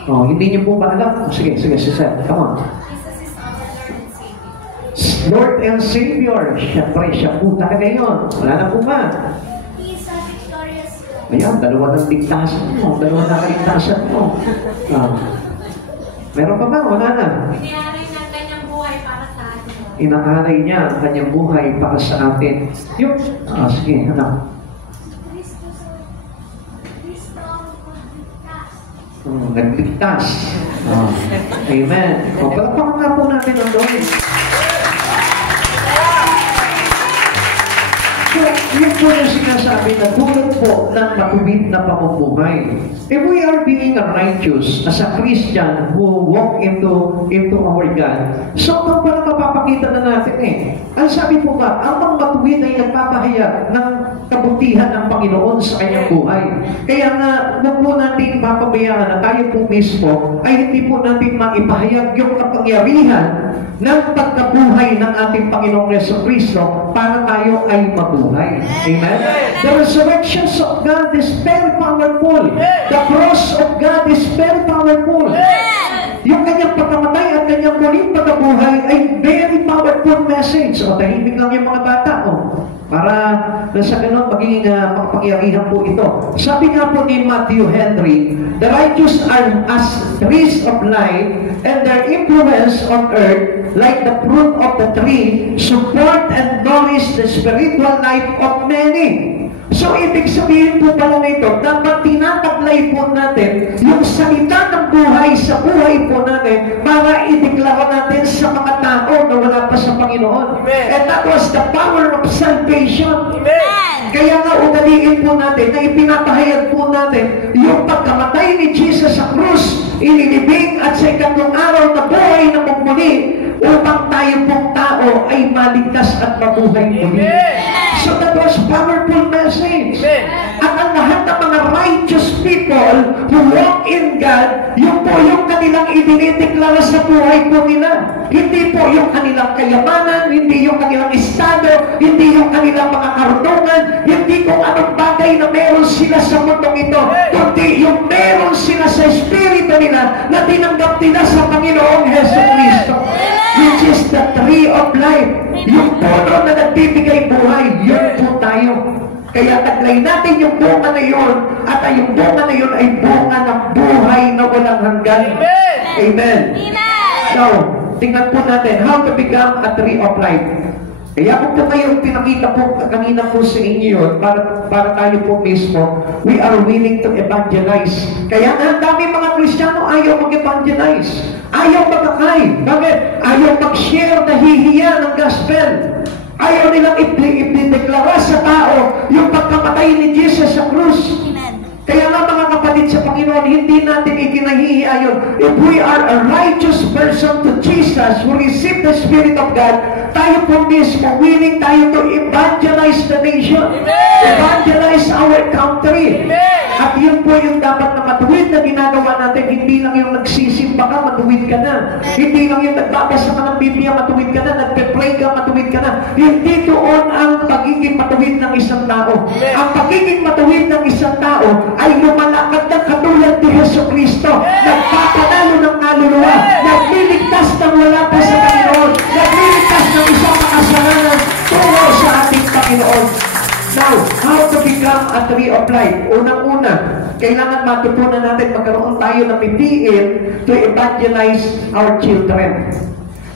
Oh, hindi niyo po ba alam? Sige, Sir. Come on. Jesus is our Lord and Savior. Lord and Savior. Siyempre, siya po talaga yun. Wala na po ba? He is a victorious God. Ayan, dalawa ng ligtasan mo. Dalawa na kaligtasan mo. Meron pa ba? Wala na. Inialay ng kanyang buhay para sa atin. Inaalay niya ang kanyang buhay para sa atin. Yung, sige, ano? Kristo ang magligtas. Nagligtas. Amen. O, palakpakan nga po natin ang Lord. So, yun po yung sinasabi na tulad po ng matuwid na pamumuhay. If we are being righteous as a Christian who walk into our God, so ito pala mapapakita na natin Ang sabi po ba, ang mga matuwid ay nagpapahayag ng kabutihan ng Panginoon sa kanyang buhay. Kaya nga, huwag po natin papabayaan na tayo po mismo ay hindi po natin maipahayag yung kapangyarihan ng pagkabuhay ng ating Panginoong Jesucristo para tayo ay mabuhay. Amen? The resurrection of God is very powerful. The cross of God is very powerful. Yung kanyang pagkamatay at kanyang muling pagkabuhay ay very powerful message. O, tahimik lang yung mga bata. O, para sa ganun, magiging makapangyarihan po ito. Sabi nga po ni Matthew Henry, the righteous are as trees of life, and their influence on earth, like the fruit of the tree, support and nourish the spiritual life of many. So, ibig sabihin po pala nito, dapat tinataglay po natin yung salita ng buhay sa buhay po natin para ideklara natin sa mga tao na wala pa sa Panginoon. Amen. And that was the power of salvation. Amen. Kaya nga ugaliin po natin na ipinapahayag po natin yung pagkamatay ni Jesus sa krus, inilibing at sa ikatlong araw na buhay na muli upang tayo pong tao ay maligtas at mabuhay muli. So that was powerful message. At ang lahat ng mga righteous people who walk in God, yun po yung kanilang idinideklara sa buhay po nila. Hindi po yung kanilang kayamanan, hindi yung kanilang estado, hindi yung kanilang mga karunungan, hindi kung anong bagay na meron sila sa mundong ito, kundi yung meron sila sa espiritu nila na tinanggap nila sa Panginoong Jesucristo, which is the tree of life. Yung puno na nagbibigay buhay, yun po tayo. Kaya taglay natin yung bunga na yun, at yung bunga na yun ay bunga ng buhay na walang hanggan. Amen! Amen! Now, tingnan po natin how to become a tree of life. Kaya kung po kayo pinakita po kanina po sa inyo yun, para tayo po mismo, we are willing to evangelize. Kaya nga, dami mga Kristiyano ayaw mag-evangelize. Ayaw mag-akay. Bakit? Ayaw mag-share na hihiya ng gospel. Ayaw nilang ipinideklara sa tao yung pagkamatay ni Jesus sa krus. Kaya nga mga kapatid sa Panginoon, hindi natin ikinahihiya yun. If we are a righteous person to Jesus who received the Spirit of God, tayo po mismo, willing tayo to evangelize the nation. Evangelize our country. At yun po yung dapat na matuwid na ginagawa natin. Hindi lang yung nagsisimba ka, matuwid ka na. Hindi lang yung nagbabasa ka ng Biblia, matuwid ka na. Nagpe-pray ka, matuwid ka na. Hindi doon ang pagiging matuwid ng isang tao. Ang pagiging matuwid ng isang tao ay lumalakad ng katulad ni Jesucristo. Nagpapanalo ng kaluluwa. Nagliligtas ng wala pa sa Panginoon. Nagliligtas ng isang makasalanan tungo sa ating Panginoon. Now, how to become a tree of life? Unang-una, kailangan matutunan natin magkaroon tayo ng pipiliin to evangelize our children.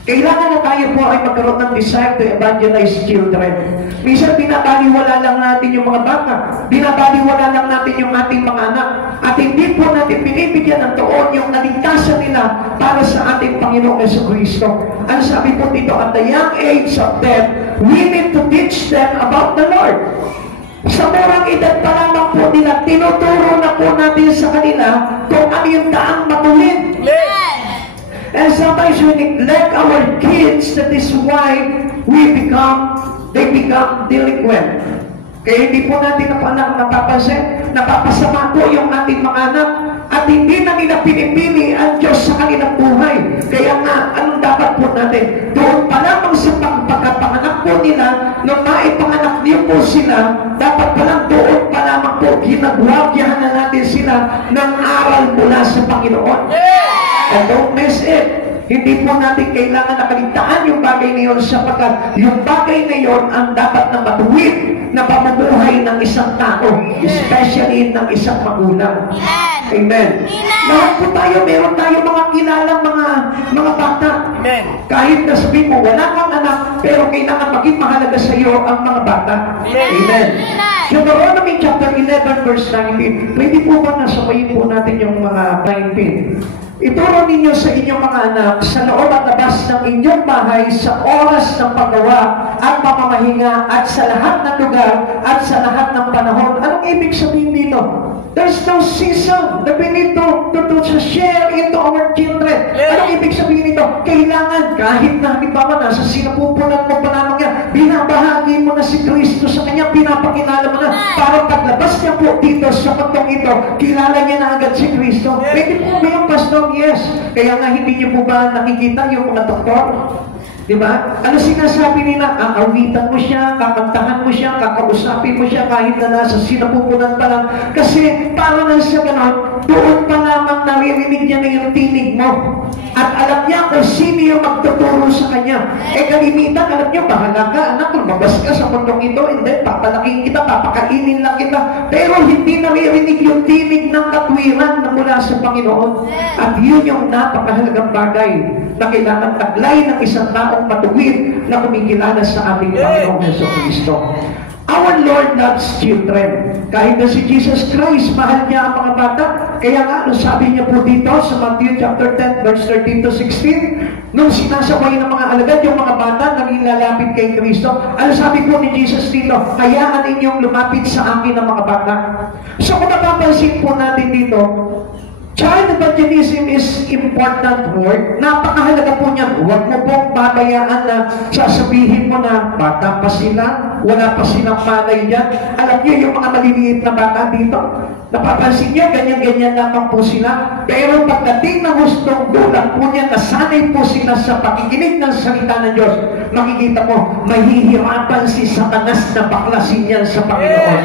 Kailangan na tayo po ay magkaroon ng desire to evangelize children. Minsan, binabaliwala lang natin yung mga bata. Binabaliwala lang natin yung ating mga anak. At hindi po natin binibigyan ng tuon yung naligtasan nila para sa ating Panginoong Jesucristo. Ang sabi po dito, at the young age of them, we need to teach them about the Lord. Sa murang edad pa lamang po nila, tinuturo na po natin sa kanila kung ano yung daang matuwid. And sometimes we neglect our kids. That is why they become delinquent. Kaya hindi po natin napapasama po yung ating mga anak at hindi na nila pinipili ang Diyos sa kanilang buhay. Kaya nga, anong dapat po natin? Doon pa lamang sa pagkapanganak po nila, nung maipanganak niyo po sila, dapat pa lang doon pa lamang po ginagwagyahan na natin sila ng aral mula sa Panginoon. And don't miss it. Hindi po natin kailangan nakaligtaan yung bagay na yun sapagkat yung bagay na yun ang dapat na matuwid na pamumuhay ng isang tao, especially ng isang magulang. Amen. Lahat po tayo, meron tayo mga kilalang mga bata. Amen. Kahit na sabihin mo, wala kang anak, pero kailangan maging mahalaga sa iyo ang mga bata. Amen. Deuteronomy chapter 11 verse 19. Pwede po ba nasabayin po natin yung mga 19? Ituro ninyo sa inyong mga anak sa loob at labas ng inyong bahay sa oras ng paggawa at pamamahinga at sa lahat ng lugar at sa lahat ng panahon. Anong ibig sabihin dito? There's no season that we need to share into our children. Anong ibig sabihin nito? Kailangan, kahit na halimbawa nasa sinapupunan mo pa lamang yan, binabahagi mo na si Kristo sa kanya, pinapakilala mo na, para paglabas niya po dito sa pagtong ito, kilala niya na agad si Kristo. Pwede po ba yung pastor? Yes. Kaya nga hindi niyo po ba nakikita yung mga doktor? Diba? Ano sinasabi nila? Aawitan mo siya, kakantahan mo siya, kakausapin mo siya kahit na nasa sinapupunan pa lang. Kasi para lang sa ganon, doon pa lamang naririnig niya na yung tinig mo. At alam niya kung sino yung magtuturo sa kanya. Kalimitan, alam niyo, bahala ka, anak, lumabas ka sa mundong ito, hindi, papalaking kita, papakainin lang kita. Pero hindi naririnig yung tinig ng katwiran na mula sa Panginoon. At yun yung napakahalagang bagay na kailangan taglay ng isang taong matuwid na kumikilala sa ating Panginoong Jesucristo. Our Lord loves children. Kahit na si Jesus Christ, mahal niya ang mga bata. Kaya nga, sabi niya po dito sa Matthew chapter 10, verse 13 to 16, nung sinasabay ng mga alagad, yung mga bata na nilalapit kay Kristo, ano sabi po ni Jesus dito? Hayaan ninyong lumapit sa akin ng mga bata. So kung napapansin po natin dito, child evangelism is important word. Napakahalaga po niyan. Huwag mo pong babayaan na sasabihin mo na bata pa sila, wala pa silang malay yan. Alam niyo yung mga maliliit na bata dito, napapansin niyo, ganyan-ganyan lamang po sila. Pero pagdating ng hustong gulang po niya, nasanay po sila sa pakikinig ng salita ng Diyos, makikita mo, mahihirapan si Satanas na baklasin yan sa Panginoon.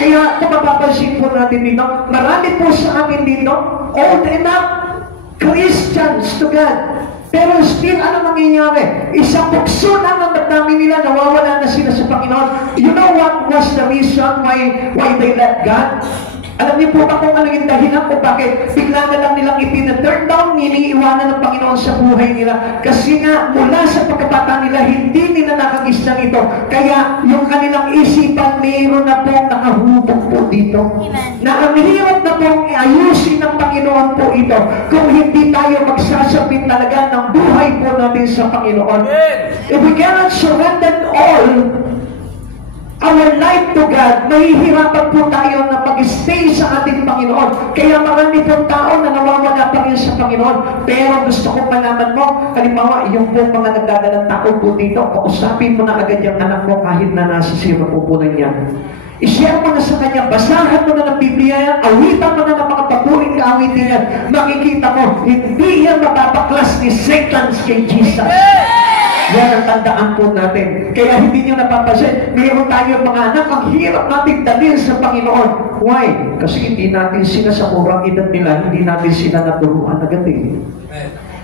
Kaya kung mapapansin po natin dito, marami po sa amin dito, old enough Christians to God. Pero still, ano nangyayari? Isang bukso na ang damdamin nila, nawawala na sila sa Panginoon. You know what was the reason why they let God? Alam niyo po ba kung ano yung dahilan kung bakit bigla na lang nilang ipina-turn down, iniiwanan ng Panginoon sa buhay nila? Kasi nga, mula sa pagkabata nila, hindi nila nakagisnan ito. Kaya yung kanilang isipan, mayroon na pong nakahubog po dito. Na ang hirap na pong ayusin ng Panginoon po ito kung hindi tayo magsasabit talaga ng buhay po natin sa Panginoon. If we cannot surrender all our life to God, mahihirapan po tayo na mag-stay sa ating Panginoon. Kaya marami pong tao na nawawala pa rin sa Panginoon. Pero gusto kong malaman mo, halimbawa, yung pong mga nagdadalang tao po dito, kausapin mo na agad yung anak mo kahit na nasa sinapupunan niya. I-share mo na sa kanya, basahan mo na ng Biblia yan, awitan mo na ng mga papuling kaawitin yan. Makikita mo, hindi yan mababaklas ni Satan kay Jesus. Yan ang tandaan po natin. Kaya hindi nyo napapansin, mayroon tayong mga anak, ang hirap natin dalhin sa Panginoon. Why? Kasi hindi natin sila sa murang edad nila, hindi natin sila naturuan agad eh.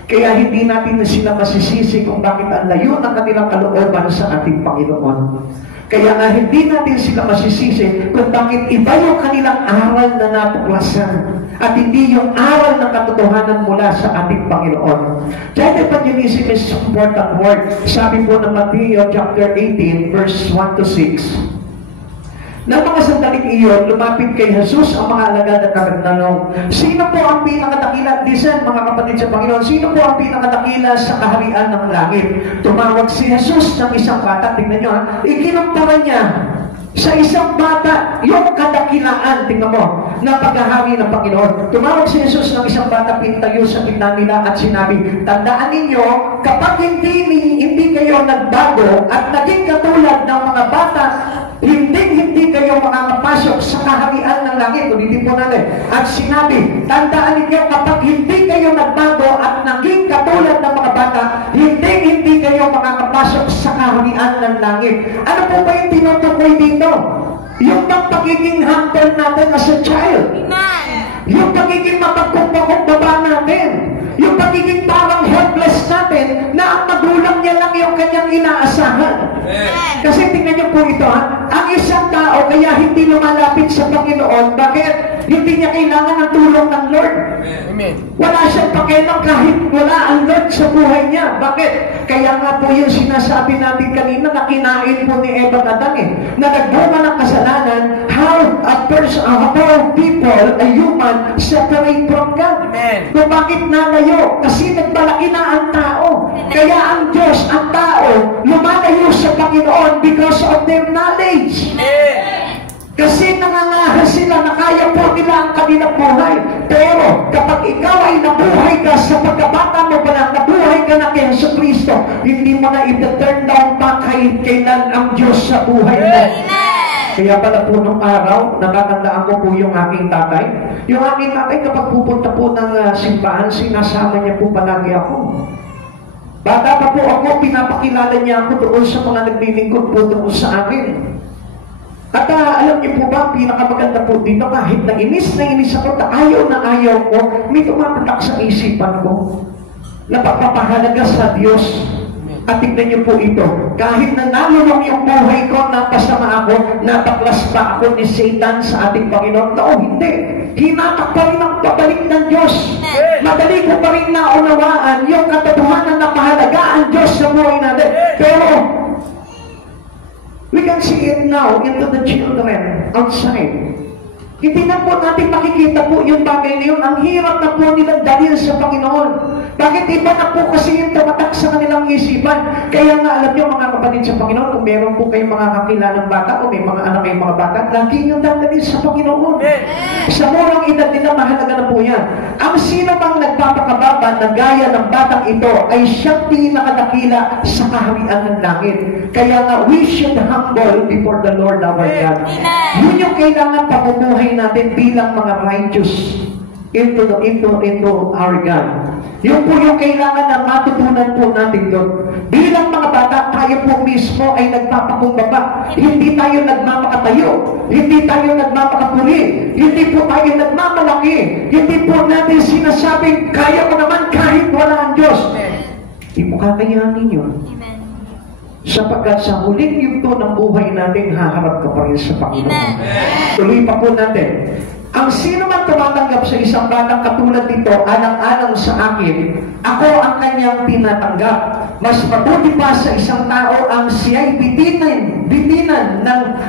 Kaya hindi natin sila masisisi kung bakit ang layo ng kanilang kalooban sa ating Panginoon. Kaya nga hindi natin sila masisisi kung bakit iba yung kanilang aral na natuklasan at hindi yung aral ng katotohanan mula sa ating Panginoon. Child evangelism is important word. Sabi po ng Matthew chapter 18 verse 1 to 6. Nang mga sandaling iyon, lumapit kay Jesus ang mga alagad at nagtanong, sino po ang pinakadakila? Listen, mga kapatid sa Panginoon, sino po ang pinakadakila sa kaharian ng langit? Tumawag si Jesus ng isang bata, tingnan nyo ha, ikinumpara niya sa isang bata yung kadakilaan, tingnan mo, na paghahari ng Panginoon. Tumawag si Jesus ng isang bata, pintayo sa gitna nila at sinabi, tandaan ninyo, kapag hindi kayo nagbago at naging katulad ng mga bata, hindi kayo makakapasok sa kaharian ng langit. Ulitin po natin. At sinabi, tandaan ninyo, kapag hindi kayo nagbago at naging katulad ng mga bata, hindi kayo makakapasok sa kaharian ng langit. Ano po ba yung tinutukoy dito? Yung pagiging humble natin as a child. Yung pagiging mapagkumbaba natin. Yung pagiging parang helpless natin na ang magulang niya lang yung kanyang inaasahan. Kasi tingnan niyo po ito ha, ang isang tao kaya hindi lumalapit sa Panginoon, bakit? Hindi niya kailangan ng tulong ng Lord. Wala siyang pakialam kahit wala ang Lord sa buhay niya. Bakit? Kaya nga po yung sinasabi natin kanina na kinain po ni Eva at Adan eh, na nagbunga ng kasalanan, how people, a human, separate from God. Kung bakit nalayo? Kasi nagbalaki na ang tao. Kaya Kaya ang Diyos, ang tao, lumalayo sa Panginoon because of their knowledge. Kasi nangangahas sila na kaya po nila ang kanilang buhay. Pero kapag ikaw ay nabuhay ka sa pagkabata mo pa lang, nabuhay ka na kay Yesu Kristo, hindi mo na ita-turn down pa kahit kailan ang Diyos sa buhay mo. Kaya pala po nung araw, nakatandaan ko po yung aking tatay. Yung aking tatay kapag pupunta po ng simbahan, sinasama niya po palagi ako. Bata pa po ako, pinapakilala niya ako doon sa mga naglilingkod po doon sa amin. At alam niyo po ba, pinakamaganda po dito, kahit na inis ako, na ayaw ko, may tumapatak sa isipan ko. Napapahalaga sa Diyos. At tignan niyo po ito, kahit na nalulong yung buhay ko, napasama ako, napaklas pa ako ni Satan sa ating Panginoon. No, hindi. Hinatak pa rin ang pabalik ng Diyos. Madali ko pa rin naunawaan yung katotohanan na mahalaga ang Diyos sa buhay natin. Pero, we can see it now into the children outside. Hindi na po natin makikita po yung bagay na yun. Ang hirap na po nilang dalhin sa Panginoon. Bakit iba na po kasi yung tumatak sa kanilang isipan? Kaya nga alam niyo mga kapatid sa Panginoon, kung meron po kayong mga kakilalang bata o may mga anak kayong mga bata, lagi yung dadalhin sa Panginoon. Sa murang edad nila, mahalaga na po yan. Ang sino bang nagpapakababa na gaya ng batang ito ay siyang pinakadakila sa kaharian ng langit. Kaya nga, we should humble before the Lord our God. Yun yung kailangan pamumuhay natin bilang mga righteous into our God. Yun po yung kailangan na matutunan po natin doon. Bilang mga bata, tayo po mismo ay nagpapakumbaba. Hindi tayo nagmamakatayo. Hindi tayo nagmamakapuri. Hindi po tayo nagmamalaki. Hindi po natin sinasabing, kaya mo naman kahit wala ang Diyos. Hindi mo kakayanin yun. Sapagkat sa huling yugto ng buhay natin, haharap ka pa rin sa Panginoon. Tuloy pa po natin. Ang sino man tumatanggap sa isang batang katulad nito, alang-alang sa akin, ako ang kanyang tinatanggap. Mas mabuti pa sa isang tao ang siya'y bitinan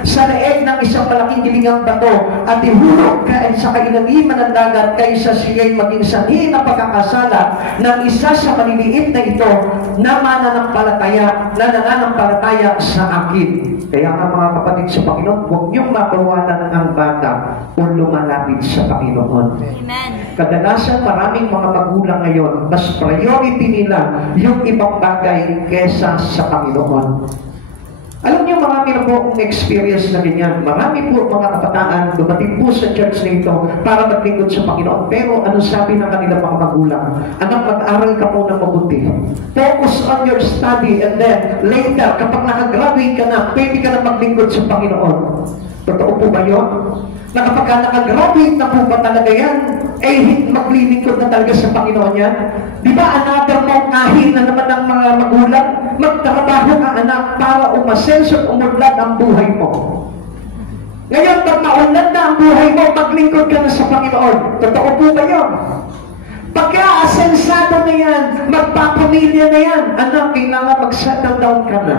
sa leeg ng isang malaking gilingang bato at ihulog sa kailaliman ng dagat kaysa siya'y maging sanhi na pagkakasala ng isa sa maliliit na ito na nananampalataya sa akin. Kaya nga mga kapatid sa Panginoon, huwag niyong mapawalan ang bata o lumalapit sa Panginoon. Amen. Kadalasan maraming mga magulang ngayon, mas priority nila yung ibang bagay kesa sa Panginoon. Alam niyo, marami na po akong experience na ganyan. Marami po mga kabataan dumating po sa church na ito para maglingkod sa Panginoon. Pero ano sabi ng kanilang mga magulang? Anak, mag-aral ka po ng mabuti. Focus on your study and then later, kapag nakagraduate ka na, pwede ka na maglingkod sa Panginoon. Totoo po ba yun? Na kapag nakagraduate na po ba talaga yan, maglilingkod na talaga sa Panginoon yan? Di ba another mongkahin na naman ng mga magulang? Magtrabaho ka anak para umasenso at umudlad ang buhay mo. Ngayon, pag maunlad na ang buhay mo, maglingkod ka na sa Panginoon. Totoo po ba yun? Pagka-asensado na yan, magpapamilya na yan, anak, kailangan mag-settle down ka na.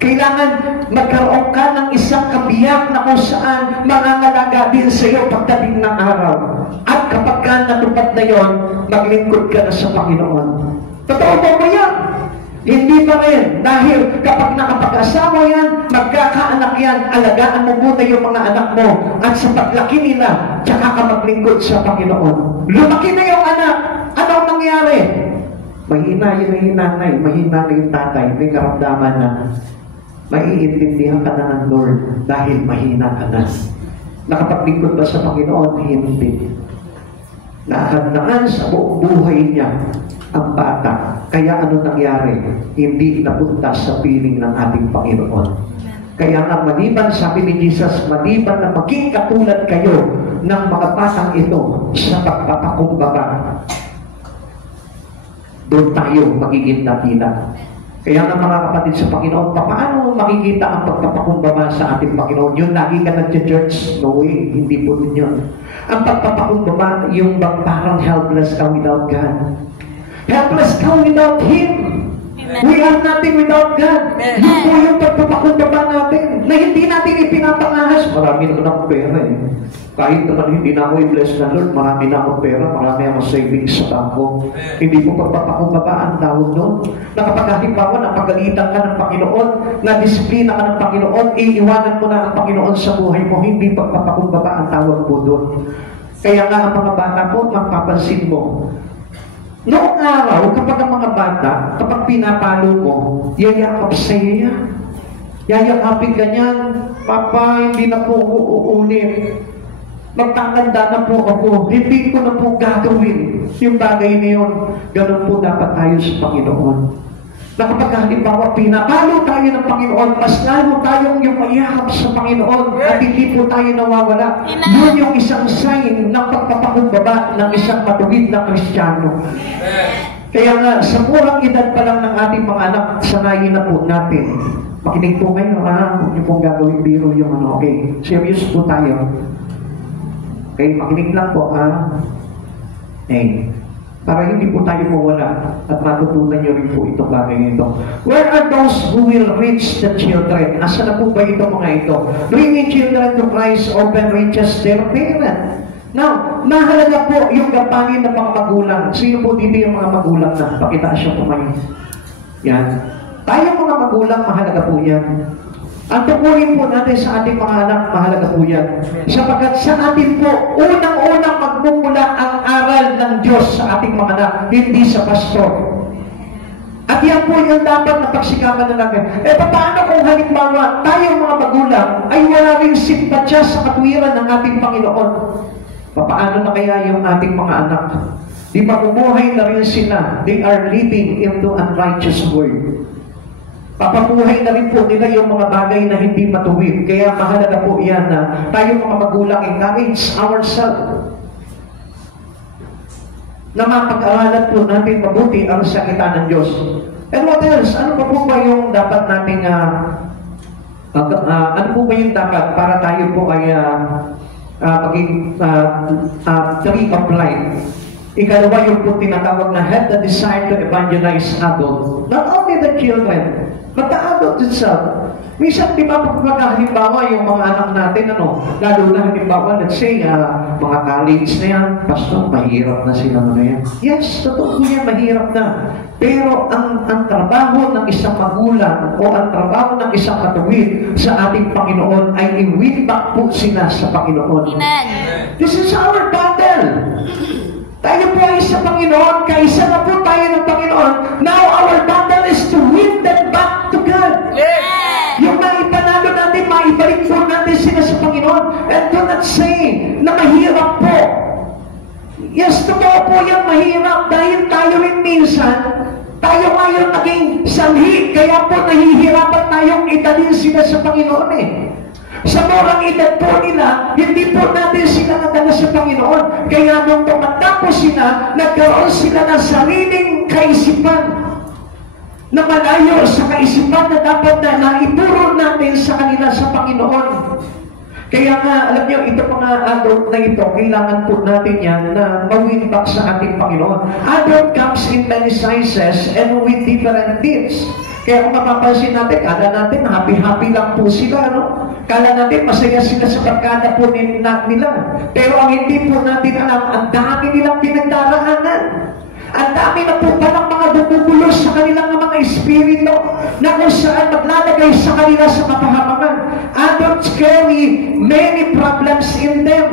Kailangan magkaroon ka ng isang kabiyak na kung saan mangangalaga din sa iyo pagdating ng araw. At kapag ka natupad na yon, maglingkod ka na sa Panginoon. Totoo ba yan? Hindi pa rin. Dahil kapag nakapag-asawa yan, magkakaanak yan, alagaan mo muna yung mga anak mo. At sa paglaki nila, tsaka ka maglingkod sa Panginoon. Lumaki na yung anak. Anong nangyari? Mahina yung nanay, mahina na yung tatay, may karamdaman na maiintindihan ka na ng Lord dahil mahina ka na. Nakapaglingkod ba sa Panginoon? Hindi. Nahadnaan sa buong buhay niya ang bata. Kaya ano nangyari? Hindi napunta sa piling ng ating Panginoon. Kaya nga maliban, sabi ni Jesus, maliban na maging katulad kayo ng mga batang ito sa pagpapakumbaba, doon tayo magiging natila. Kaya nga mga kapatid sa Panginoon, paano makikita ang pagpapakumbaba sa ating Panginoon? Yun, lagi ka nag-church? No way, hindi po din yun. Ang pagpapakumbaba, yung parang helpless ka without God. Helpless ka without Him. We are nothing without God. Yun po yung pagpapakumbaba natin na hindi natin ipinapangahas. Marami na akong pera eh. Kahit naman hindi na ako i-bless ng Lord, marami na akong pera, marami akong savings sa bangko. Hindi po pagpapakumbaba ang tawag doon. Na kapag halimbawa, napagalitan ka ng Panginoon, na disiplina ka ng Panginoon, iiwanan mo na ang Panginoon sa buhay mo, hindi pagpapakumbaba ang tawag po doon. Kaya nga ang mga bata po, mapapansin mo, noong araw, kapag ang mga bata, kapag pinapalo mo, yayakap sa'yo yan. Yayakapin ka niyan, Papa, hindi na po ako uulit. Magtatanda na po ako, hindi ko na po gagawin yung bagay na yun. Ganun po dapat tayo sa Panginoon. Na kapag halimbawa pinapalo tayo ng Panginoon, mas lalo tayong yung mayakap sa Panginoon at hindi po tayo nawawala. Yun yung isang sign ng pagpapakumbaba ng isang matuwid na Kristiyano. Kaya nga, sa murang edad pa lang ng ating mga anak, sanayin na po natin. Makinig po ngayon, huwag niyo pong gagawin biro yung ano, okay? Serious po tayo. Okay, makinig lang po, para hindi po tayo mawala at matutunan nyo rin po itong bagay nito. Where are those who will reach the children? Asa na po ba ito mga ito? Bringing children to Christ often reaches their parent. Now, mahalaga po yung gampanin ng mga magulang. Sino po dito yung mga magulang na? Pakita siya po ngayon. Yan. Tayo mga magulang, mahalaga po yan. Ang tukurin po natin sa ating mga anak, mahalaga po yan. Sapagkat sa atin po, unang-unang magmumula ang aral ng Diyos sa ating mga anak, hindi sa pastor. At yan po yung dapat na pagsikapan na natin. Paano kung halimbawa, tayong mga magulang ay wala rin simpatya sa katwiran ng ating Panginoon? Paano na kaya yung ating mga anak? Di ba umuhay na rin sila? They are living into unrighteous world. Papabuhay na rin po nila yung mga bagay na hindi matuwid. Kaya mahalaga po yan na tayo mga magulang encourage ourselves na mapag-aralan po natin mabuti ang salita ng Diyos. And what else? Ano pa po ba yung dapat nating ano po ba yung dapat para tayo po ay maging tree of life? Ikalawa yung po tinatawag na have the desire to evangelize adults. Not only the children, but the adult itself. Minsan, di ba, halimbawa yung mga anak natin, lalo na halimbawa, let's say, mga college na yan, pastor, mahirap na sila na yan. Yes, totoo yan, mahirap na. Pero ang trabaho ng isang magulang o ang trabaho ng isang katuwid sa ating Panginoon ay i-win back po sila sa Panginoon. Amen. This is our battle. Tayo po ay sa Panginoon, kaisa na po tayo ng Panginoon. Now our battle is to win them back to God. Yeah. Yung maipanalo natin, maibalik po natin sila sa Panginoon. And do not say na mahirap po. Yes, totoo po yan, mahirap. Dahil tayo rin minsan, tayo ngayon naging sanhi. Kaya po nahihirapan tayong idalhin sila sa Panginoon eh. Sa murang edad po nila, hindi po natin sila nadala sa Panginoon. Kaya nung tumanda po sila, nagkaroon sila ng sariling kaisipan na malayo sa kaisipan na dapat na naituro natin sa kanila sa Panginoon. Kaya nga, alam niyo, ito mga adult na ito, kailangan po natin yan na mawin back sa ating Panginoon. Adult comes in many sizes and with different needs. Kaya kung mapapansin natin, kala natin happy-happy lang po sila, Kala natin masaya sila sa pagkada po nila. Pero ang hindi po natin alam, ang dami nilang pinagdaraanan. Ang dami na po palang mga bumubulos sa kanilang mga espiritu na kung saan maglalagay sa kanila sa kapahamangan. Adults carry many problems in them.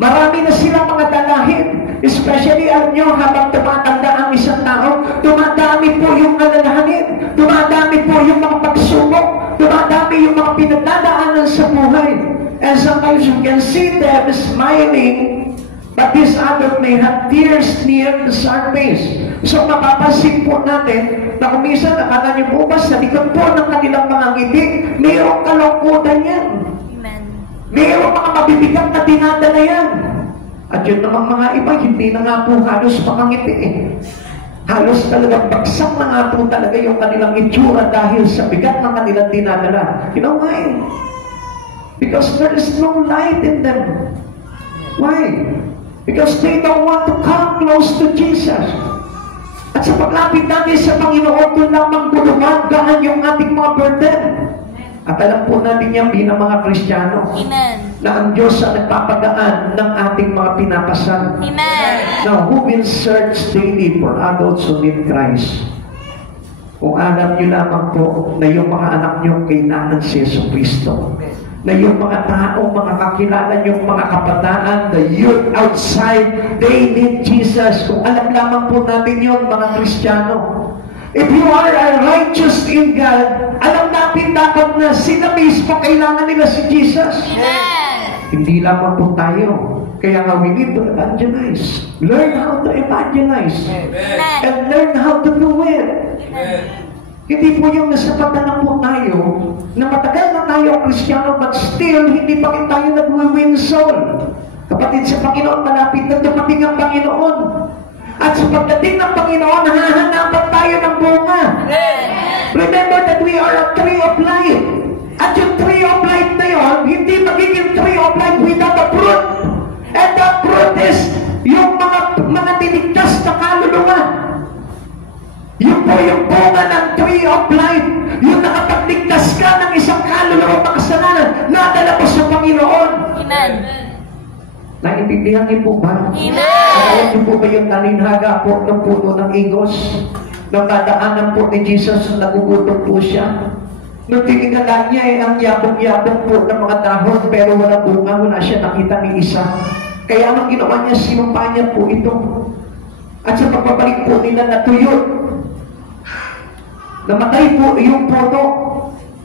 Marami na silang mga dalahin. Especially, alam nyo, habang tumatanda ang isang tao, dumadami po yung alalahanin. Dumadami po yung mga pagsubok. Dumadami yung mga pinagdadaanan sa buhay. And sometimes you can see them smiling, but this adult may have tears near the surface. So mapapansin po natin na kung minsan nakala niyo po ba sa likod po ng kanilang mga ngiti, mayroong kalungkutan yan. Amen. Mayroong mga mabibigat na dinadala yan. At yun namang mga iba, hindi na nga po halos makangiti eh. Halos talagang bagsak na nga po talaga yung kanilang itsura dahil sa bigat ng kanilang dinadala. You know why? Because there is no light in them. Why? Because they don't want to come close to Jesus. At sa paglapit natin sa Panginoon, doon lamang gulumagaan yung ating mga burden. At alam po natin yan bilang mga Kristiyano, na ang Diyos ang nagpapagaan ng ating mga pinapasan. Now, who will search daily for adults who need Christ? Kung alam nyo lamang po na yung mga anak nyo kailangan si Yesu Cristo, na yung mga taong mga kakilala yung mga kabataan, the youth outside, they need Jesus. Kung alam lamang po natin yun, mga Kristiyano, if you are righteous in God, alam natin dapat na sila mismo kailangan nila si Jesus. Hindi lamang po tayo. Kaya nga we need to evangelize. Learn how to evangelize. And learn how to do it. Hindi po yung nasapatan na po tayo, na matagal na tayo Kristiyano, but still, hindi pa rin tayo nag-win soul. Kapatid sa Panginoon, malapit na dumating ang Panginoon. At sa pagdating ng Panginoon, nahahanapan tayo ng bunga. Remember that we are a tree of life. At yung tree of life na yun, hindi magiging tree of life without a fruit. And that fruit is yung mga tinigtas na kaluluwa. Yun po yung bunga ng tree of life. Yung nakapagligtas ka ng isang kaluluwa makasalanan, nadala mo sa Panginoon. Naintindihan niyo po ba? Alam niyo po ba yung talinhaga po ng puno ng igos? Nang dadaanan po ni Jesus, nagugutom po siya. Nung tinigala niya, ang yabong-yabong po ng mga dahon, pero wala bunga, wala siya nakita ni isa. Kaya anong ginawa niya, sinumpa niya po ito. At sa pagbabalik po nila natuyo, namatay po yung puno.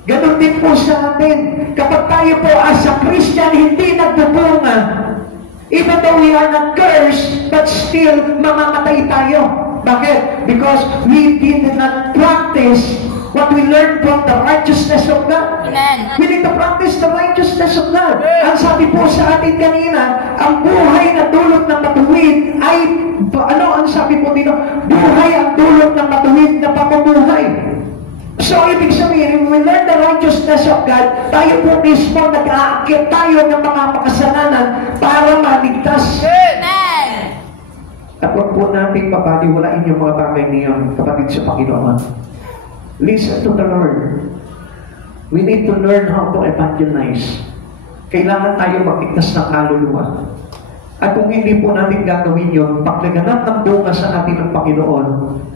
Ganon din po sa atin. Kapag tayo po as a Christian, hindi nagbubunga, even though we are not cursed, but still, mamamatay tayo. Bakit? Because we did not practice what we learned from the righteousness of God. We need to practice the righteousness of God. Ang sabi po sa atin kanina, ang buhay na dulot ng matuwid ay, ang sabi po dito? Buhay ang dulot ng matuwid na pamumuhay. So, ibig sabihin, when we learn the righteousness of God, tayo po mismo nag-aakit tayo ng mga makasalanan para maligtas. At huwag po natin mabaliwalain yung mga bagay niyon, kapatid sa Panginoon. Listen to the Lord. We need to learn how to evangelize. Kailangan tayo magligtas ng kaluluwa. At kung hindi po natin gagawin yun, paglaganap ng bunga sa atin ng Panginoon,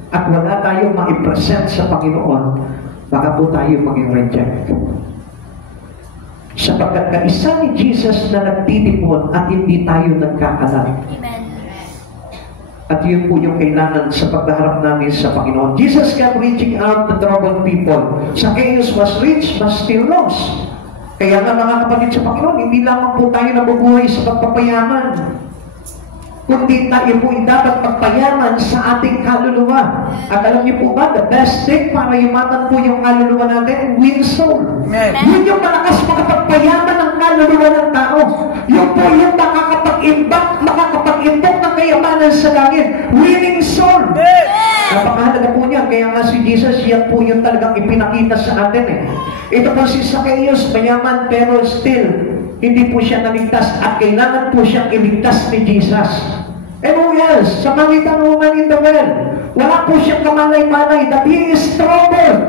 at wala tayong ma-present sa Panginoon, baka po tayo maging reject. Sapagkat kaisa ni Jesus na nagtitipon at hindi tayo nagkakalat. At yun po yung kailangan sa pagharap namin sa Panginoon. Jesus kept reaching out to troubled people. Zacchaeus was rich but still lost. Kaya nga mga kapatid sa Panginoon, hindi lamang po tayo nabubuhay sa pagpapayaman, kundi tayo po dapat magpayaman sa ating kaluluwa. At alam niyo po ba, the best thing para yumatan po yung kaluluwa natin, win soul. Yun yung malakas makapagpayaman ng kaluluwa ng tao. Yun po yung makakapag-imbok ng kayamanan sa langit. Winning soul. Napakahalaga po niya. Kaya nga si Jesus, yan po yung talagang ipinakita sa atin. Ito po si Zacchaeus, mayaman pero still, hindi po siya naligtas at kailangan po siyang iligtas ni Jesus. And who else? Samaritan woman in the well. Wala po siyang kamalay-malay that he is troubled.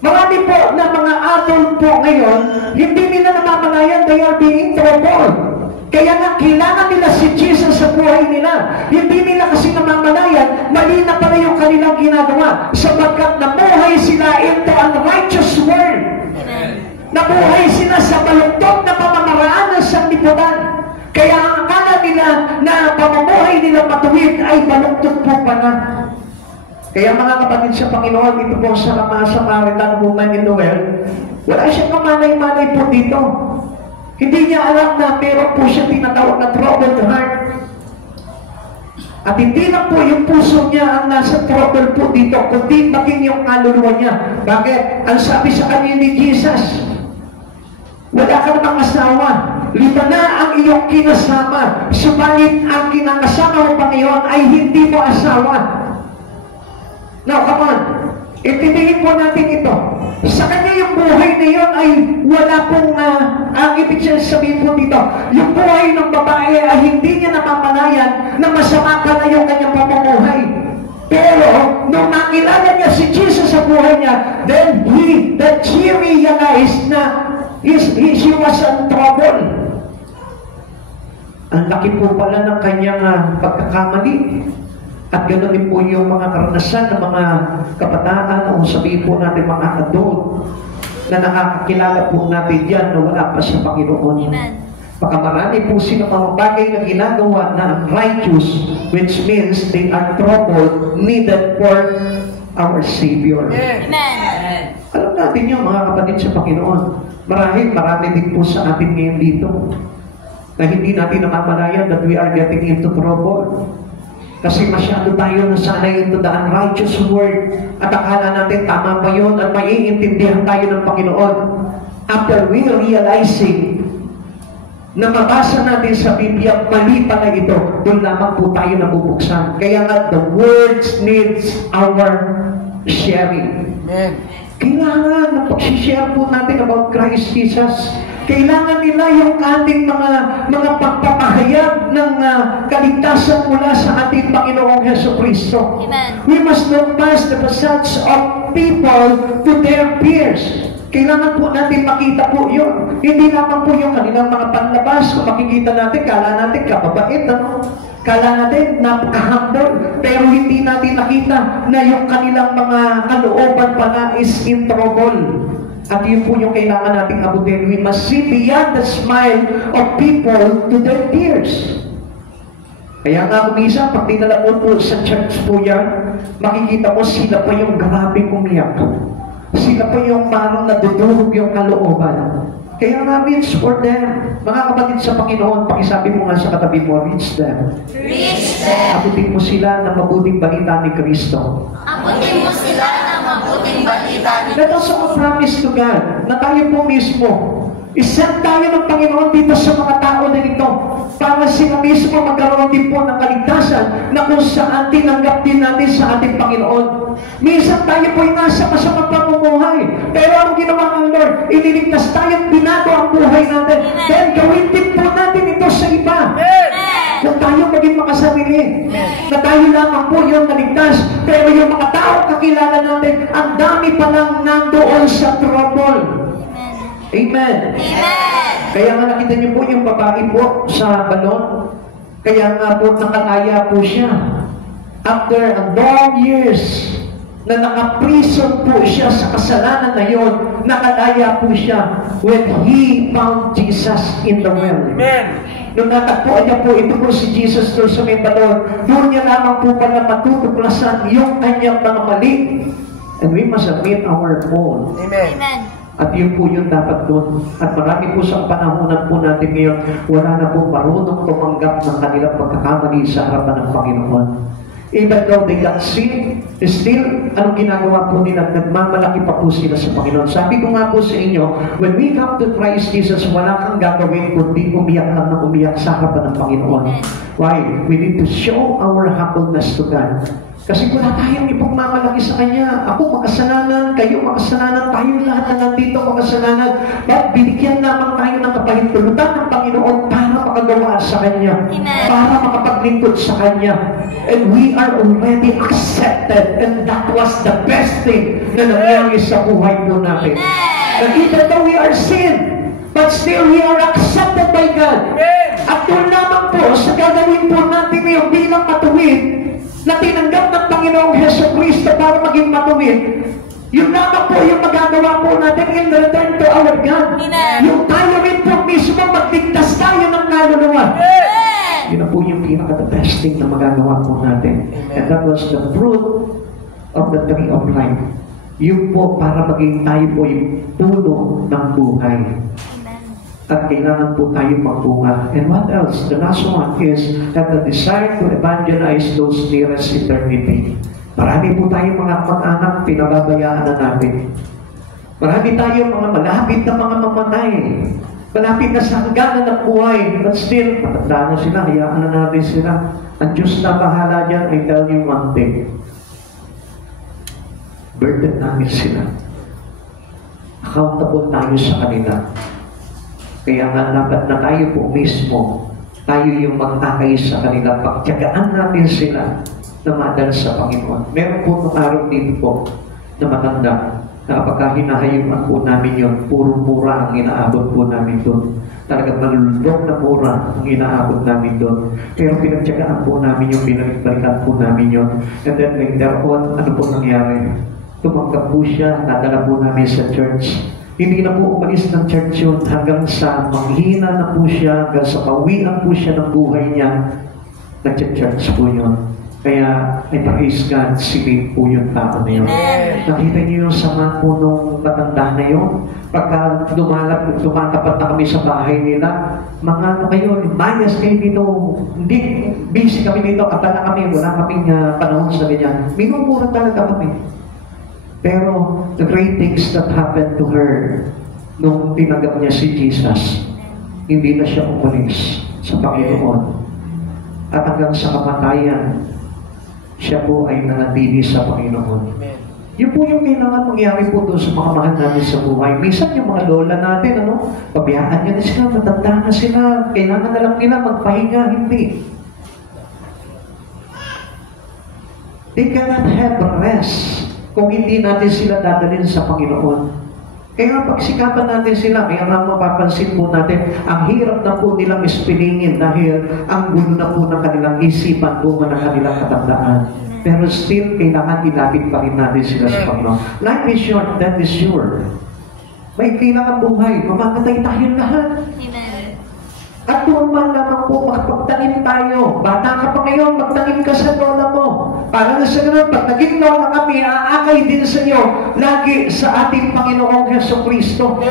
Marami po na mga adult po ngayon, hindi nila namamalayan, they are being troubled. Kaya nga, kailangan nila si Jesus sa buhay nila. Hindi nila kasi namamalayan, mali na pala yung kanilang ginagawa. Sapagkat nabuhay sila into an righteous world. Nabuhay sila sa baluktot na pamamaraan ng sanlibutan. Kaya ang akala nila na pamumuhay nila matuwid ay baluktot po pala. Kaya mga kapatid sa Panginoon, ito po sa Samaritan woman in the well, wala siyang kamalay-malay po dito. Hindi niya alam na meron po siya tinatawag na troubled heart. At hindi na po yung puso niya ang nasa trouble po dito, kundi maging yung kaluluwa niya. Bakit? Ang sabi sa kanya ni Jesus, wala ka namang asawa, 5 na ang iyong kinasama, subalit ang kinakasama mo pa ngayon ay hindi mo asawa. Now, come on. Itindigin po natin ito. Sa kanya yung buhay na yun ay wala pong, ang ibig sabihin po dito, yung buhay ng babae ay hindi niya namamalayan na masama ka na yung kanyang pamumuhay. Pero, nung nakilala niya si Jesus sa buhay niya, then she realized na she was in trouble. Ang laki po pala ng kanyang pagkakamali. At ganoon din po yung mga karanasan ng mga kabataan o sabihin po natin mga adult na nakakakilala po natin yan na wala pa sa Panginoon. Amen. Baka marami po sila mga bagay na ginagawa na righteous, which means they are troubled, needed for our Savior. Amen. Alam natin yun, mga kapatid sa Panginoon. Marami din po sa atin ngayon dito na hindi natin namamalayan that we are getting into trouble. Kasi masyado tayo nasanay into the unrighteous word at akala natin tama ba yun at maiintindihan tayo ng Panginoon. After we realizing na mabasa natin sa Biblia, mali pala ito, doon lamang po tayo nabubuksan. Kaya nga, the words needs our sharing. Amen. Kailangan na pag-share po natin about Christ Jesus. Kailangan nila yung ating mga pagpapahayag ng kaligtasan mula sa ating Panginoong Jesucristo. Amen. We must not pass the message of people to their peers. Kailangan po natin makita po yun. Hindi naman po yung kanilang mga panlabas. Kung makikita natin, kala natin kababait, ano? Kala natin napaka-humble. Pero hindi natin nakita na yung kanilang mga kalooban pala is in trouble. At yun po yung kailangan nating abutin. We must see beyond the smile of people to their tears. Kaya nga kumisa, pag dinala mo po sa church po yan, makikita mo sila pa yung grabing umiyak. Sila pa yung parang nadudurog yung kalooban. Kaya nga, reach for them. Mga kapatid sa Panginoon, pakisabi mo nga sa katabi mo, reach them. Reach them. Abutin mo sila ng mabuting balita ni Kristo. Abutin mo sila ng mabuting balita ni Let us all promise to God na tayo po mismo, isend tayo ng Panginoon dito sa mga tao na ito para sila mismo magkaroon din po ng kaligtasan na kung saan tinanggap din natin sa ating Panginoon. Minsan tayo po ay nasa masamang pamumuhay. Pero ang ginawa ng Lord, iniligtas tayo at binago ang buhay natin. Then gawin din po natin ito sa iba. Na tayo maging makasarili. Na tayo lamang po yung naligtas. Pero yung mga tao kakilala natin, ang dami palang nandoon sa trouble. Amen. Amen. Kaya nga nakita niyo po yung babae po sa balon. Kaya nga po nakalaya po siya. After a long years na naka-prison po siya sa kasalanan na yun, nakalaya po siya when he found Jesus in the well. Amen. Nung natagpuan niya po, ito po si Jesus doon sa may balon, doon niya lamang po pala matutuklasan yung kanyang mga mali. And we must admit our fault. Amen. Amen. At yun po yung dapat doon. At marami po sa panahonan po natin ngayon, wala na po marunong tumanggap ng kanilang pagkakamali sa harapan ng Panginoon. Even though they got sin, still, anong ginagawa po nila? Nagmamalaki pa po sila sa Panginoon. Sabi ko nga po sa inyo, when we come to Christ Jesus, wala kang gagawin kundi umiyak lang na umiyak sa harapan ng Panginoon. Why? We need to show our humbleness to God. Kasi wala tayong ipagmamalaki sa Kanya. Ako makasalanan, kayo makasalanan, tayo lahat na nandito makasalanan. But binigyan naman tayo ng kapahintulutan ng Panginoon para makagawa sa Kanya. Amen. Para makapaglingkod sa Kanya. And we are already accepted. And that was the best thing na nangyari sa buhay po natin. That even though we are sin, but still we are accepted by God. At doon lamang po sa gagawin po natin ngayon bilang matuwid, na tinanggap ng Panginoong Jesucristo para maging matuwid, yun lamang po yung magagawa po natin in return to our God. Amen. Yung tayo rin po mismo magligtas tayo ng kaluluwa. Yun na po yung pinaka-the best thing na magagawa po natin. And that was the fruit of the tree of life. Yun po para maging tayo po yung puno ng buhay. At kailangan po tayo magbunga. And what else? The last one is that the desire to evangelize those nearest eternity. Marami po tayong mga mag-anak, pinababayaan na natin. Marami tayong mga malapit na mga mamatay. Malapit na sa hangganan ng buhay. But still, matanda na sila, hayaan na natin sila. Ang Diyos na bahala dyan, I tell you one thing. Burden namin sila. Accountable tayo sa kanila. Kaya nga dapat na tayo po mismo, tayo yung magtakay sa kanila. Pagtyagaan natin sila na madal sa Panginoon. Meron po nung araw dito po na matanda na kapag hinahayuan po namin yun, puro mura ang inaabot po namin doon. Talagang malulundok na mura ang inaabot namin doon. Pero pinagtyagaan po namin yung binalik-balikan po namin yun. And then later on, ano po nangyari? Tumanggap po siya, nadala po namin sa church. Hindi na po umalis ng church yun hanggang sa manghina na po siya, hanggang sa kawian po siya ng buhay niya. Nag-church po yun. Kaya, ay praise God, silid po yung tao na yun. Nakita niyo yung sama po nung matanda na yun. Pagka lumatapat na kami sa bahay nila, mga ano kayo, mayas kayo dito. Hindi, busy kami dito, abala kami, wala kaming panahon sa ganyan. Minumura talaga kami. Pero, the great things that happened to her nung tinanggap niya si Jesus, hindi na siya umalis sa Panginoon. At hanggang sa kamatayan, siya po ay nanatili sa Panginoon. Amen. Yun po yung kailangan mangyari po doon sa mga mahal natin sa buhay. Minsan yung mga lola natin, pabiyaan niya na sila, matanda na sila, kailangan na lang nila magpahinga, hindi. They cannot have rest kung hindi natin sila dadalhin sa Panginoon. Kaya pagsikapan natin sila, may mapapansin po natin, ang hirap na po nilang ispilingin dahil ang gulo na po ng kanilang isipan po ng kanilang katandaan. Pero still, kailangan ilapit pa rin natin sila sa Panginoon. Life is short, that is sure. May kailangan buhay, mamamatay tayo lahat. At normal lamang po makapagtanim tayo. Bata ka pa ngayon, magtanim ka sa lola mo. Para na sa ganun, pag naging lola kami, aakay din sa iyo lagi sa ating Panginoong Jesucristo.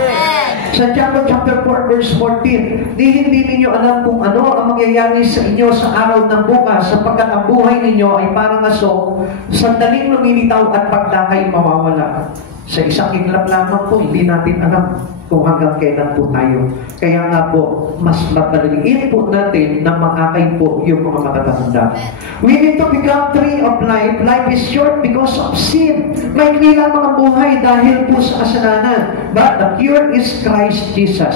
Sa chapter 4, verse 14, hindi ninyo alam kung ano ang mangyayari sa inyo sa araw ng bukas, sapagkat ang buhay ninyo ay parang aso, sandaling lumilitaw at pagdakay mawawala. Sa isang iglap lamang po, hindi natin alam kung hanggang kailan po tayo. Kaya nga po, mas matalingin po natin na makakay po yung mga matatanda. We need to become tree of life. Life is short because of sin. May kailangan mga buhay dahil po sa kasalanan. But the cure is Christ Jesus.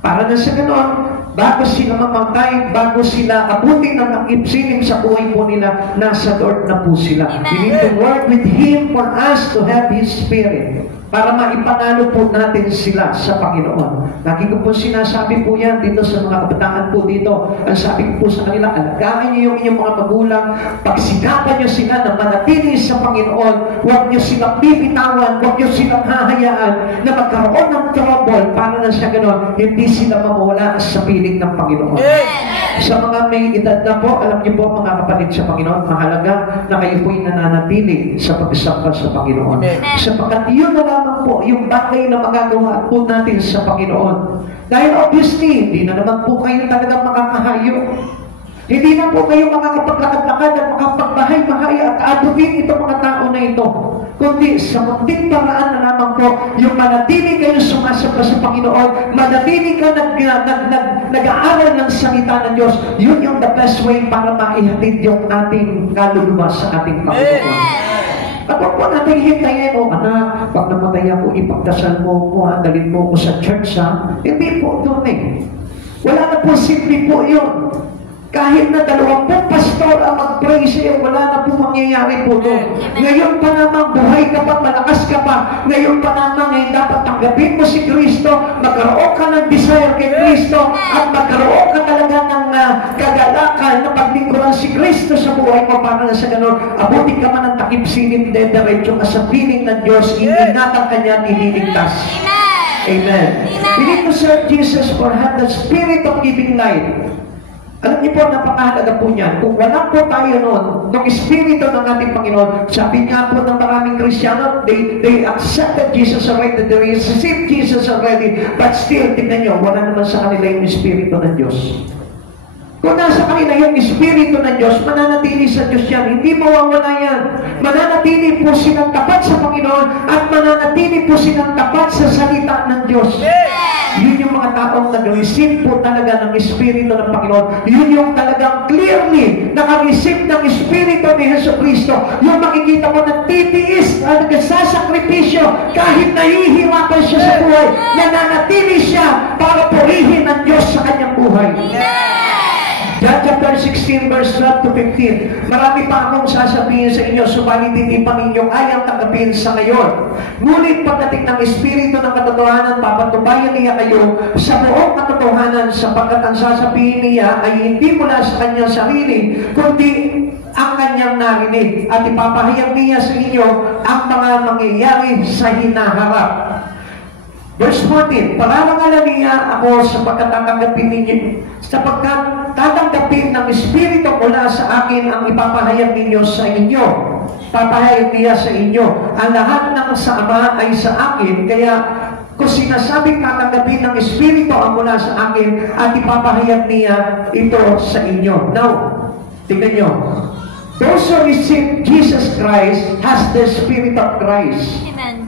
Para na sa ganon, bago sila mamatay, bago sila abutin ng takip-silim sa buhay po nila, nasa Lord na po sila. We need to work with Him for us to have His Spirit. Para maipanalo po natin sila sa Panginoon. Lagi ko po sinasabi po yan dito sa mga kabataan po dito. Ang sabi ko po sa kanila, alagaan niyo yung inyong mga magulang, pagsikapan niyo sila na manatili sa Panginoon, huwag niyo silang bibitawan, huwag niyo silang hahayaan na magkaroon ng trouble para na sa ganon, hindi sila mawala sa piling ng Panginoon. Sa mga may edad na po, alam niyo po mga kapatid sa Panginoon, mahalaga na kayo po'y nananatili sa pagsamba sa Panginoon. Sapagkat yun na lamang po yung bagay na magagawa po natin sa Panginoon. Dahil obviously, hindi na naman po kayo talagang makakahayo. Hindi na po kayo makakapaglakad-lakad at makapagbahay-bahay at abutin itong mga tao na ito. Kundi sa munting paraan na lamang po, yung manatili kayo sumasamba sa Panginoon, manatili ka nag-aaral ng salita ng Diyos, yun yung the best way para maihatid yung ating kaluluwa sa ating Panginoon. At huwag po natin hintayin, anak, pag namatay ako, ipagdasal mo ko, dalhin mo ko sa church, ha? Hindi po doon Wala na po, simple po yun. Kahit na 20 pastor ang mag-pray sa'yo, wala na po mangyayari po doon. Ngayon pa namang buhay ka pa, malakas ka pa. Ngayon pa namang dapat tanggapin mo si Kristo, magkaroon ka ng desire kay Kristo, at magkaroon ka talaga ng kagalakan na paglingkuran si Kristo sa buhay mo para na sa ganun. Abutin ka man ng takip-silim, dediretso ka sa piling ng Diyos, iingatan ka niya at ililigtas. Amen. We need to serve Jesus for have the spirit of giving life. Alam niyo po, napakahalaga po niyan. Kung wala po tayo noon, ng Espiritu ng ating Panginoon, sabi nga po ng maraming Kristiyano, they accepted Jesus already, they received Jesus already, but still, tignan niyo, wala naman sa kanila yung Espiritu ng Diyos. Kung nasa kanila yung Espiritu ng Diyos, mananatili sa Diyos yan, hindi mawawala yan. Mananatili po silang tapat sa Panginoon, at mananatili po silang tapat sa salita ng Diyos. Yun yung mga taong nag-receive po talaga ng Espiritu ng Panginoon. Yun yung talagang clearly naka-receive ng Espiritu ni Jesucristo. Yung makikita mo na titiis, nagsasakripisyo, kahit nahihirapan siya sa buhay, nananatili siya para purihin ng Diyos sa kanyang buhay. John chapter 16 verse 12 to 15. Marami pa akong sasabihin sa inyo, subalit hindi pa ninyo kayang tanggapin sa ngayon. Ngunit pagdating ng Espiritu ng katotohanan, papatubayan niya kayo sa buong katotohanan, sapagkat ang sasabihin niya ay hindi mula sa kanyang sarili, kundi ang kanyang narinig, at ipapahayag niya sa inyo ang mga mangyayari sa hinaharap. Verse 14, pararangalan niya ako sapagkat tatanggapin ng Espiritu mula sa akin ang ipapahayag ninyo sa inyo. Papahayag niya sa inyo. Ang lahat ng sa Ama ay sa akin, kaya kung sinasabing tatanggapin ng Espiritu ang mula sa akin at ipapahayag niya ito sa inyo. Now, tingnan nyo. Those who receive Jesus Christ has the Spirit of Christ. Amen.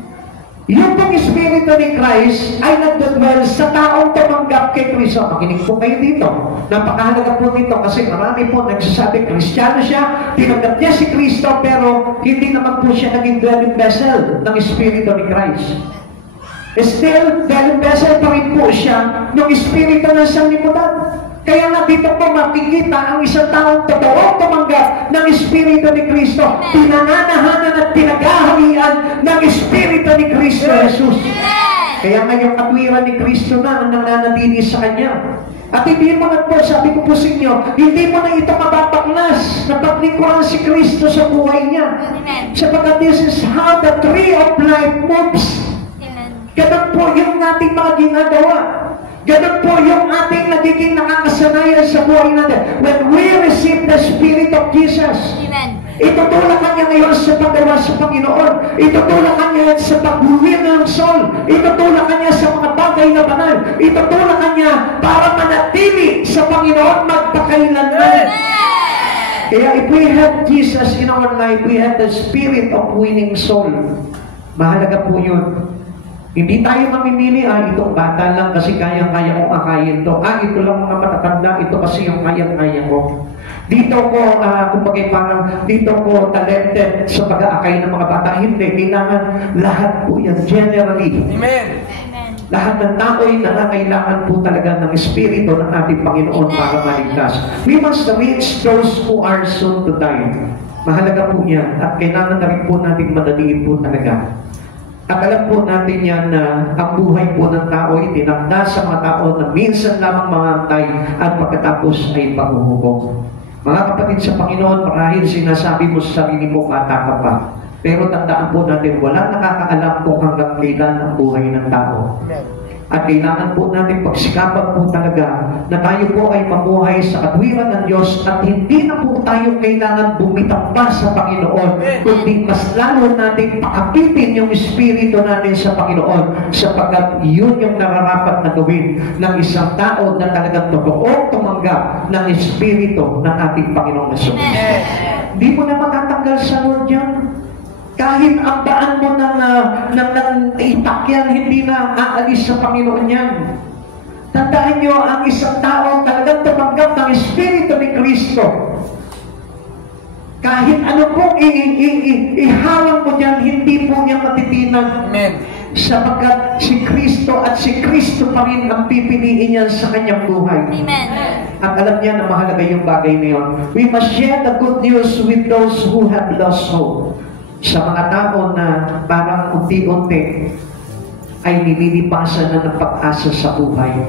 Yung pong Espiritu ni Christ ay nagdadwell sa taong tumanggap kay Kristo. Makinig po kayo dito. Napakahalaga po dito kasi marami po nagsasabi, Kristiyano siya, tinanggap niya si Kristo, pero hindi naman po siya naging dwelling vessel ng Espiritu ni Christ. Still, dwelling vessel pa rin po siya ng Espiritu ng sanlibutan. Kaya nga dito po makikita ang isang taong totoong tumanggap ng Espiritu ni Kristo, pinananahanan at pinagaharian ng Espiritu ni Kristo Jesus. Kaya nga yung katwiran ni Kristo na ang nananatili sa Kanya. At hindi mo na po, sabi ko po sa inyo, hindi mo na ito mapapaklas na paglingkuran si Kristo sa buhay niya. Sapagkat this is how the tree of life moves. Ganun po yung ating mga ginagawa. Ganun po yung ating nagiging nakakasanayan sa buhay natin. When we receive the Spirit of Jesus, itutulakan niya ngayon sa paggawa sa Panginoon. Itutulakan niya sa pag-win ng soul. Itutulakan niya sa mga bagay na banal. Itutulakan niya para manatili sa Panginoon magpakailanman. Kaya if we have Jesus in our life, we have the Spirit of winning soul. Mahalaga po yun. Hindi tayo mamimili, itong bata lang kasi kaya-kaya kong akayin to. Ito lang mga matatanda, ito kasi yung kaya-kaya ko. Dito ko, kumbaga parang dito ko talented sa pag-aakay ng mga bata. Hindi, kailangan lahat po yan, generally. Amen. Lahat ng tao ay nangangailangan po talaga ng Espiritu ng ating Panginoon para maligtas. We must reach those who are soon to die. Mahalaga po yan. At kailangan na rin po natin madaliin po talaga. At alam po natin yan na ang buhay po ng tao ay tinakda sa mga tao na minsan lamang mamatay at pagkatapos ay paghuhubog. Mga kapatid sa Panginoon, marahil sinasabi mo sa sarili mo, bata ka pa. Pero tandaan po natin, walang nakakaalam kung hanggang kailan ang buhay ng tao. At kailangan po natin pagsikapan po talaga na tayo po ay mamuhay sa katwiran ng Diyos at hindi na po tayo kailangan bumitaw pa sa Panginoon, kundi mas lalo natin pakapitin yung Espiritu natin sa Panginoon, sapagkat yun yung nararapat na gawin ng isang tao na talagang totoong tumanggap ng Espiritu ng ating Panginoong Jesus. Hindi mo na matatanggal sa Lord yan. Kahit ang daan mo ng itakyan, hindi na aalis sa Panginoon yan. Tandaan nyo, ang isang tao talagang tumanggap ng Espiritu ni Kristo. Kahit ano pong ihalang mo dyan, hindi po niya matitinan. Amen. Sapagkat si Kristo at si Kristo pa rin ang pipiliin niya sa kanyang buhay. Amen. At alam niya na mahalaga yung bagay na yun. We must share the good news with those who have lost hope. Sa mga tao na parang unti-unti ay nililipasan na ng pag-asa sa buhay.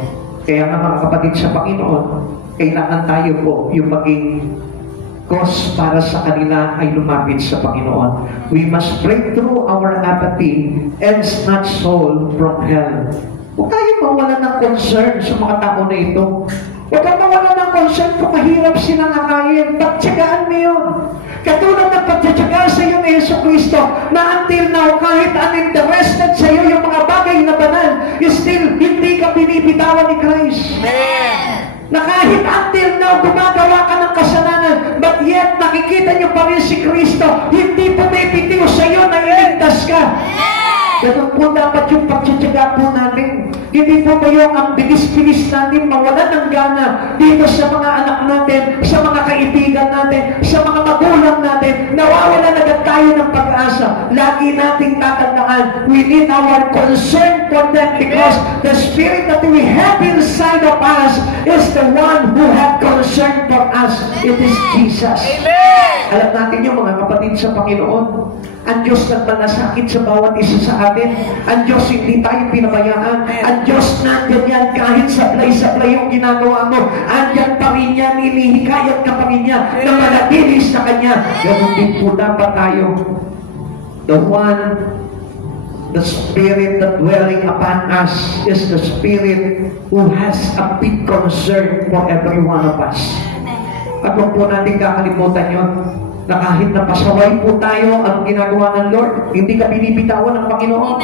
Kaya nga mga kapatid sa Panginoon, kailangan tayo po yung maging cause para sa kanila ay lumapit sa Panginoon. We must break through our apathy and snatch soul from hell. Huwag tayo mawala ng concern sa mga tao na ito. Huwag kang mawala ng concern kung mahirap silang akayin. Pagtsagaan mo yun. Katulad ng pagtsatsaga sa iyo ni Yesu Kristo na until now, kahit uninterested sa iyo yung mga bagay na banal, still hindi ka binibitawan ni Christ. Na kahit until now, gumagawa ka ng kasalanan, but yet nakikita niyo pa rin si Kristo, hindi pumipitiw sa iyo na iligtas ka. Ganun po dapat yung pagtsatsaga po natin. Hindi po kayo ang bilis-bilis natin mawala ng gana dito sa mga anak natin, sa mga kaibigan natin, sa mga magulang natin. Nawawala na agad tayo ng pag-asa. Lagi nating tatandaan, we need our concern for them because the Spirit that we have inside of us is the one who have concern for us. It is Jesus. Alam natin yung mga kapatid sa Panginoon. Ang Diyos nagmalasakit sa bawat isa sa atin. Ang Diyos hindi tayo pinabayaan. Ang Diyos nandiyan yan kahit sablay-sablay yung ginagawa mo. Andyan pa rin yan, inihikayat ka pa rin niya na manatili sa Kanya. Ganun din po dapat tayo. The one, the Spirit that dwelling upon us is the Spirit who has a big concern for every one of us. At huwag po natin kakalimutan yun, na kahit napasaway po tayo ang ginagawa ng Lord, hindi ka binibitawan ng Panginoon.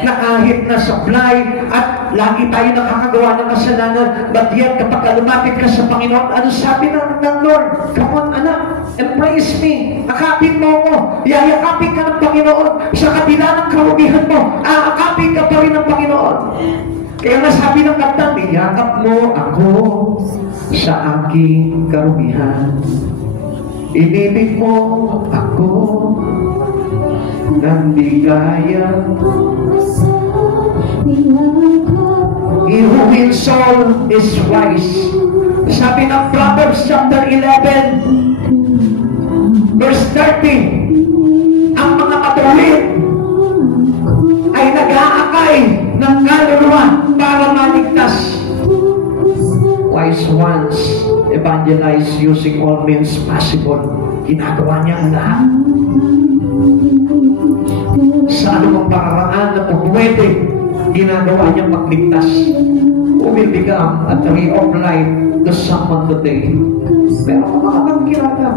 Na kahit nasablay at lagi tayo nakakagawa ng kasalanan, but yet kapag lumapit ka sa Panginoon, ano sabi ng Lord? Come on anak, embrace me. Akapin mo ako. Yayakapin ka ng Panginoon. Sa kabila ng karugihan mo, aakapin ka pa rin ng Panginoon. Kaya nasabi ng kanta, niyakap mo ako sa aking karugihan. Inibig mo ako ng ligaya. He who wins soul is wise. Sabi ng Proverbs chapter 11 verse 30, ang mga matuwid ay nag-aakay ng kaluluwa para maligtas. Wise ones evangelize using all means possible. Ginagawa niya ang lahat. Sa anumang paraan na pwede, ginagawa niya magligtas. Who will become a tree of life to someone today? Meron ka mga kakilala.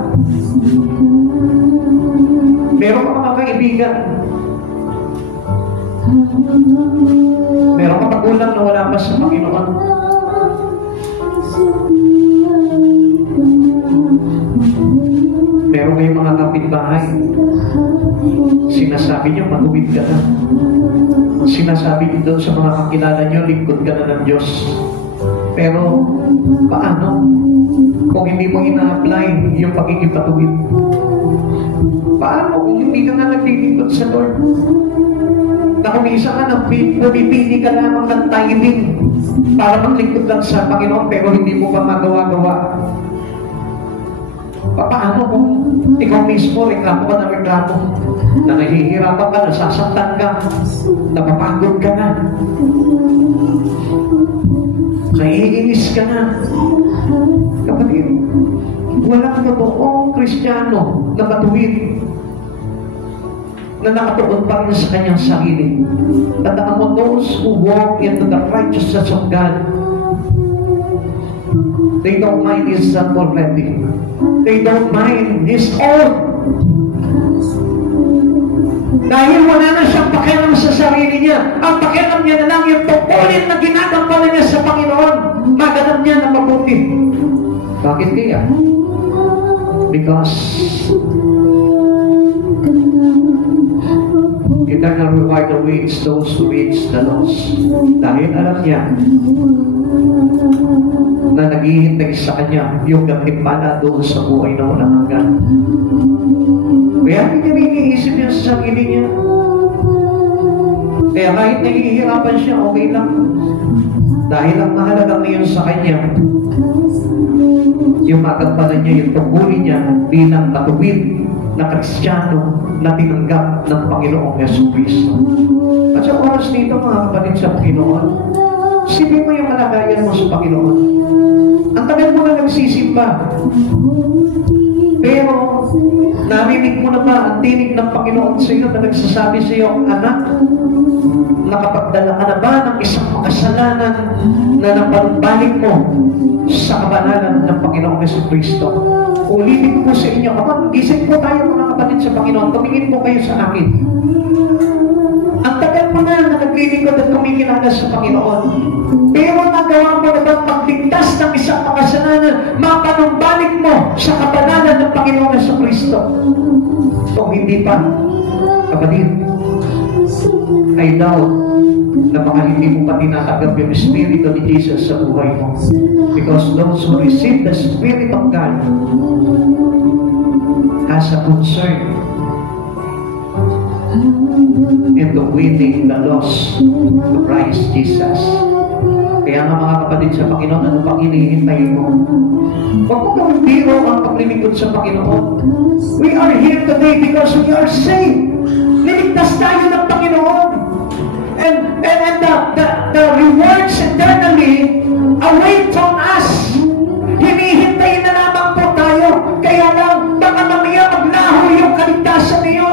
Meron ka mga kaibigan. Meron ka magulang na wala pa sa Panginoon. Meron kayong mga kapitbahay. Sinasabi niyo, matuwid ka na. Sinasabi niyo doon sa mga kakilala niyo, lingkod ka na ng Diyos. Pero, paano? Kung hindi mo ina-apply yung pagiging patuwid? Paano kung hindi ka na naglilingkod sa Lord? Na kung isa ka na, pumipili ka lamang ng timing para maglingkod lang sa Panginoon, pero hindi mo pa magawa-gawa. Paano kung ikaw mismo reklamo ka ng reklamo, na nahihirapan ka, nasasaktan ka, napapagod ka na, naiinis ka na? Kapatid, walang totoong Kristiyano na matuwid na nakatuon pa rin sa kanyang sarili. Tandaan mo, those who walk into the righteousness of God, they don't mind His son already. They don't mind His own. Dahil wala na siyang pakialam sa sarili niya. Ang pakialam niya na lang yung tungkulin na ginagampanan niya sa Panginoon. Maganap niya na mabuti. Bakit kaya? Because eternal reward awaits those who reach the lost. Dahil alam niya na naghihintay sa kanya yung gantimpala doon sa buhay na walang hanggan. Kaya hindi niya iniisip niya sa sarili niya. Kaya kahit nahihirapan siya, okay lang. Dahil ang mahalaga ngayon sa kanya, yung magampanan niya, yung tungkulin niya bilang matuwid na Kristiyano na tinanggap ng Panginoong Jesucristo. At sa oras dito, mga kapatid sa Panginoon, sipin mo yung malagayan mo sa Panginoon. Ang tagal mo na nagsisimba. Pero, narinig mo na ba ang tinig ng Panginoon sa iyo na nagsasabi sa iyo, anak, nakapagdala ka na ba ng isang makasalanan na napagbalik mo sa kabanalan ng Panginoong Jesucristo? Ulitin ko po sa inyo, kapag gising po tayo mga kapatid sa Panginoon, tumingin po kayo sa akin. Ang tagal mo na naglilingkod at kumikilala sa Panginoon. Pero nagawa mo na bang magligtas ng isang makasalanan, mapanumbalik mo sa kabanalan ng Panginoong Jesucristo? Kung hindi pa, kapatid, I doubt na baka hindi mo pa tinatanggap yung Espiritu ni Jesus sa buhay mo. Because those who receive the Spirit of God has a concern into winning the lost to Christ Jesus. Kaya nga mga kapatid sa Panginoon, ano pang hinihintay mo? Huwag mo gawing biro ang paglilingkod sa Panginoon. We are here today because we are saved. Niligtas tayo ng Panginoon. And the rewards eternally await on us. Hinihintay na lamang po tayo. Kaya lang, baka mamaya maglaho yung kaligtasan niyo.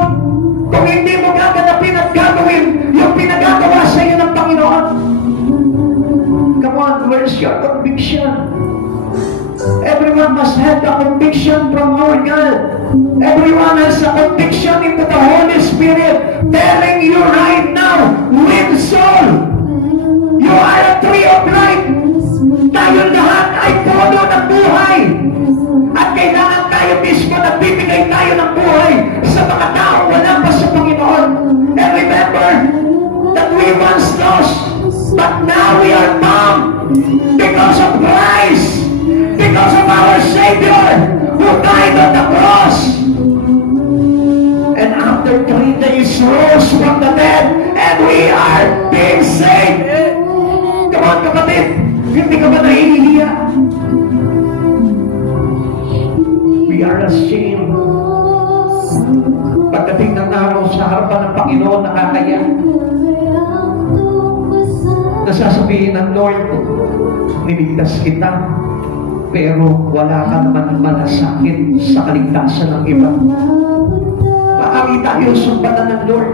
Kung hindi mo gaganapin at gagawin yung pinagagawa sa iyo ng Panginoon. Come on, where's your conviction? Everyone must have the conviction from our God. Everyone has a conviction into the Holy Spirit telling you right now, win soul. You are a tree of life. Tayo lahat ay puno ng buhay. At kailangan tayo mismo nagbibigay tayo ng buhay sa mga taong wala pa sa Panginoon. And remember that we once lost, but now we are found because of Christ. Because of our Savior who died on the cross. And after 3 days rose from the dead, and we are being saved. Come on, kapatid. Hindi ka ba nahihiya? We are ashamed. Pagdating ng araw sa harapan ng Panginoon, nakakaya. Nasasabihin ng Lord, niligtas kita. Pero wala ka naman malasakit sa kaligtasan ng iba. Maaari tayo sumbatan ng Lord.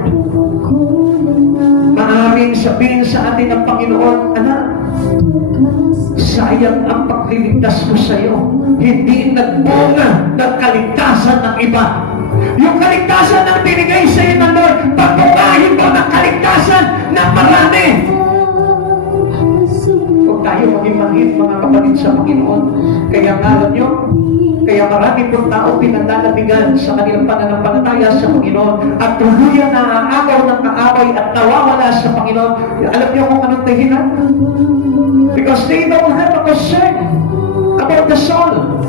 Maaaring sabihin sa atin ng Panginoon, anak, sayang ang pagliligtas ko sa iyo. Hindi nagbunga ng kaligtasan ng iba. Yung kaligtasan na binigay sa iyo ng Lord, pagbukahin mo ng kaligtasan ng marami. Tayo maging mangit mga kapatid sa Panginoon. Kaya nga alam nyo, kaya marami pong tao pinandalabigan sa kanilang pananampalataya sa Panginoon at tuluyan na aagaw ng kaaway at nawawala sa Panginoon. Alam nyo kung anong dahilan? Because they don't have a concern about the soul.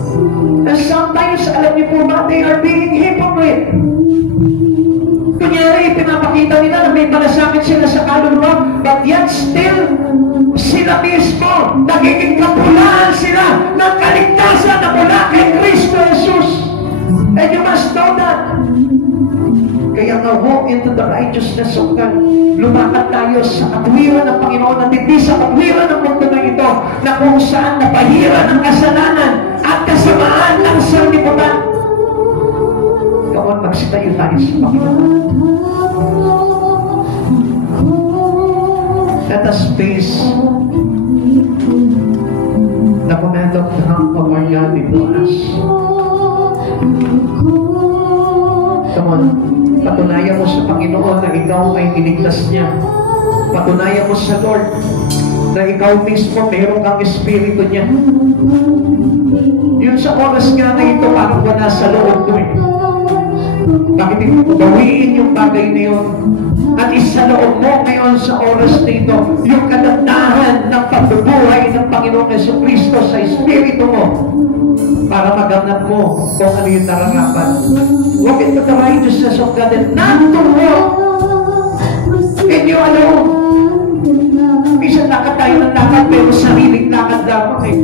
And sometimes, alam nyo po ba, they are being hypocrite. Kunyari, pinapakita nila na may malasakit sila sa kaluluwa, but yet still, sila mismo, nagiging kapulaan sila ng kaligtasan na mula kay Kristo Jesus. And you must know that. Kaya nga, walk into the righteousness of God. Lumakad tayo sa katwiran ng Panginoon at hindi sa katwiran ng mundo na ito na kung saan napahiran ng kasalanan at kasamaan ng sanlibutan. Come on, magsitayo tayo sa Panginoon. Let us face the command of our God into us. Come on, patunayan mo sa Panginoon na ikaw ay niligtas niya. Patunayan mo sa Lord na ikaw mismo mayroon kang espiritu niya. Yun sa oras nga na ito parang wala sa loob mo eh. Bakit hindi mo bawiin yung bagay na yun? At isaloob mo ngayon sa oras na ito yung kagandahan ng pagbubuhay ng Panginoong Jesucristo sa espiritu mo para maganap mo kung ano yung nararapat. Walk into the righteousness of God and not to walk in you alone. Minsan lakad tayo ng lakad pero sariling lakad lamang eh.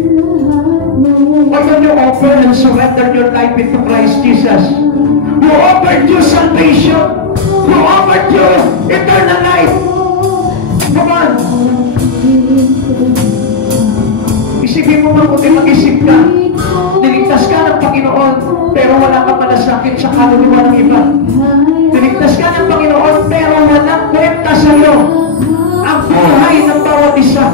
Why don't you offer and surrender your life into Christ Jesus? Who offered you salvation? Who offered you eternal life? Come on. Isipin mo mabuti, mag-isip ka. Niligtas ka ng Panginoon, pero wala ka malasakit sa kaluluwa ng iba. Niligtas ka ng Panginoon, pero walang kwenta sa iyo ang buhay ng bawat isa.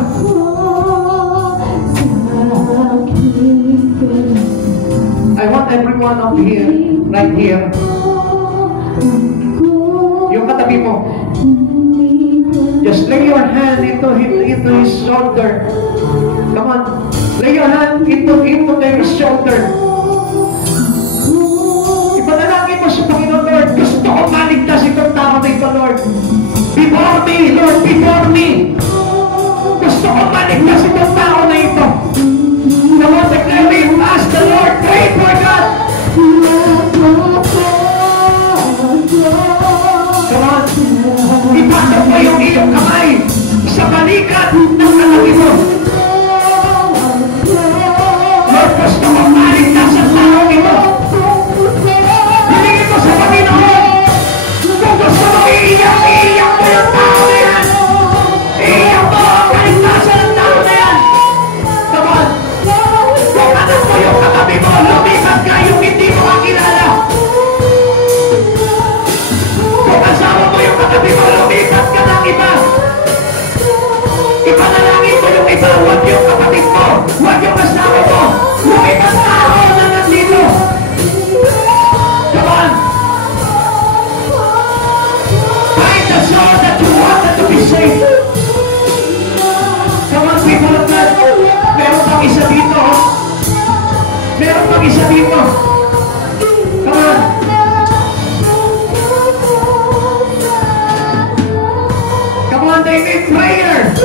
I want everyone up here, right here. Yung katabi mo, just lay your hand into his shoulder. Come on, lay your hand into their shoulder. Ipanalangin mo sa Panginoon, Lord, gusto ko maligtas itong tao na ito, Lord. Before me, Lord, before me. Gusto ko maligtas itong tao na ito. Come on, declare me, ask the Lord, pray for God. Come on, ipasok mo yung iyong kamay sa balikat ng katabi mo. pang isa dito. Come on. Come on, they need prayer.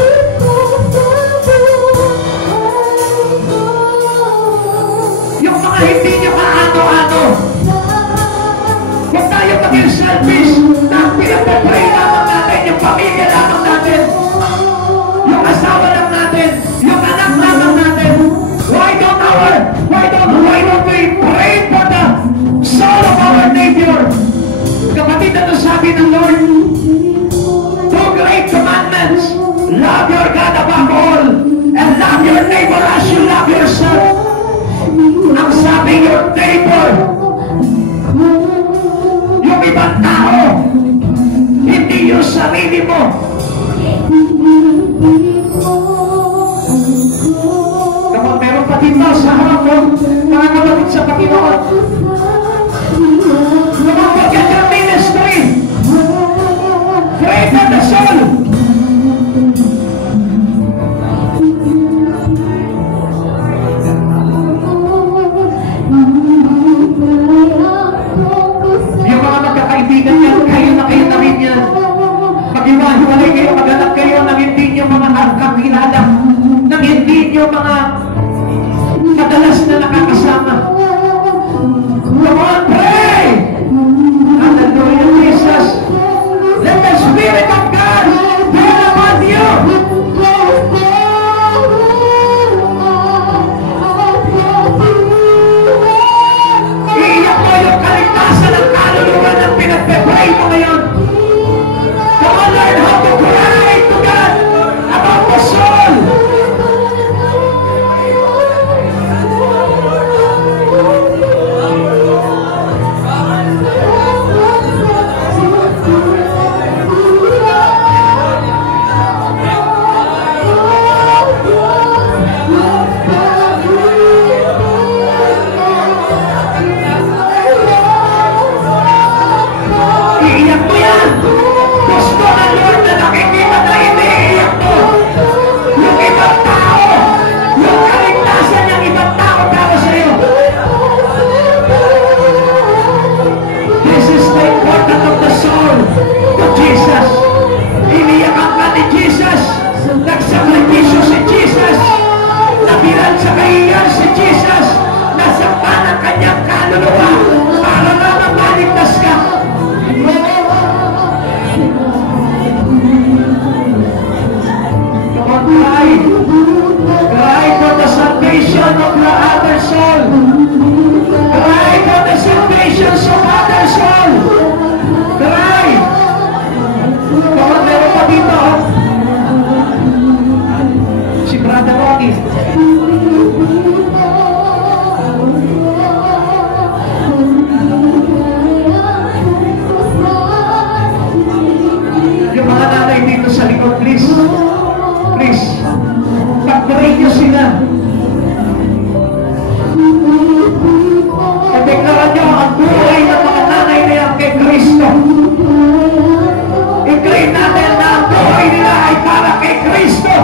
Yung mga hindi nyo kaano-ano. Huwag tayo maging selfish na pinapapray lamang natin, yung pamilya lamang natin, yung asawa lang natin, yung anak lamang natin. Why don't we pray for the soul of our neighbor? Kapatid, ano sabi ng Lord? Two great commandments. Love your God above all and love your neighbor as you love yourself. Ang sabi your neighbor, yung ibang tao, hindi yung sarili mo. Kapag meron pa dito sa harap mo, mga kapatid sa Panginoon, kapag yan yung ministry, pray for the soul. Yung mga magkakaibigan yan, kayo na rin yan. Mag-iwahiwalay kayo, mag-anak kayo, nang hindi nyo mga kakilala, nang hindi nyo mga madalas na nakakasama. Come on, pray! Hallelujah, Jesus. Let the Spirit of God dwell upon you. Iiyak mo yung kaligtasan ng kaluluwa ng pinagpe-pray mo ngayon. Come on, learn how to cry to God about the soul. Iiyak mo yan. Gusto na Lord na nakikita na iniiyak mo. Yung ibang tao, yung kaligtasan ng ibang tao para sa iyo. This is the importance of the soul to Jesus. Iniyakan ka ni Jesus. Nagsakripisyo si Jesus. Nabiran sa kahiyan si Jesus. Nasakpan ang kanyang kaluluwa para lamang maligtas ka. Come on, cry. Cry for the salvation of the other soul. Cry for the salvation of other soul. Cry. Come on, meron pa dito. Si Brother Ronnie. Yung mga nanay dito sa likod, please. Please. Pag-pray nyo sila. Pag-deklara nyo ang buhay ng mga nanay na yan kay Kristo. I-claim natin na ang buhay nila ay para kay Kristo.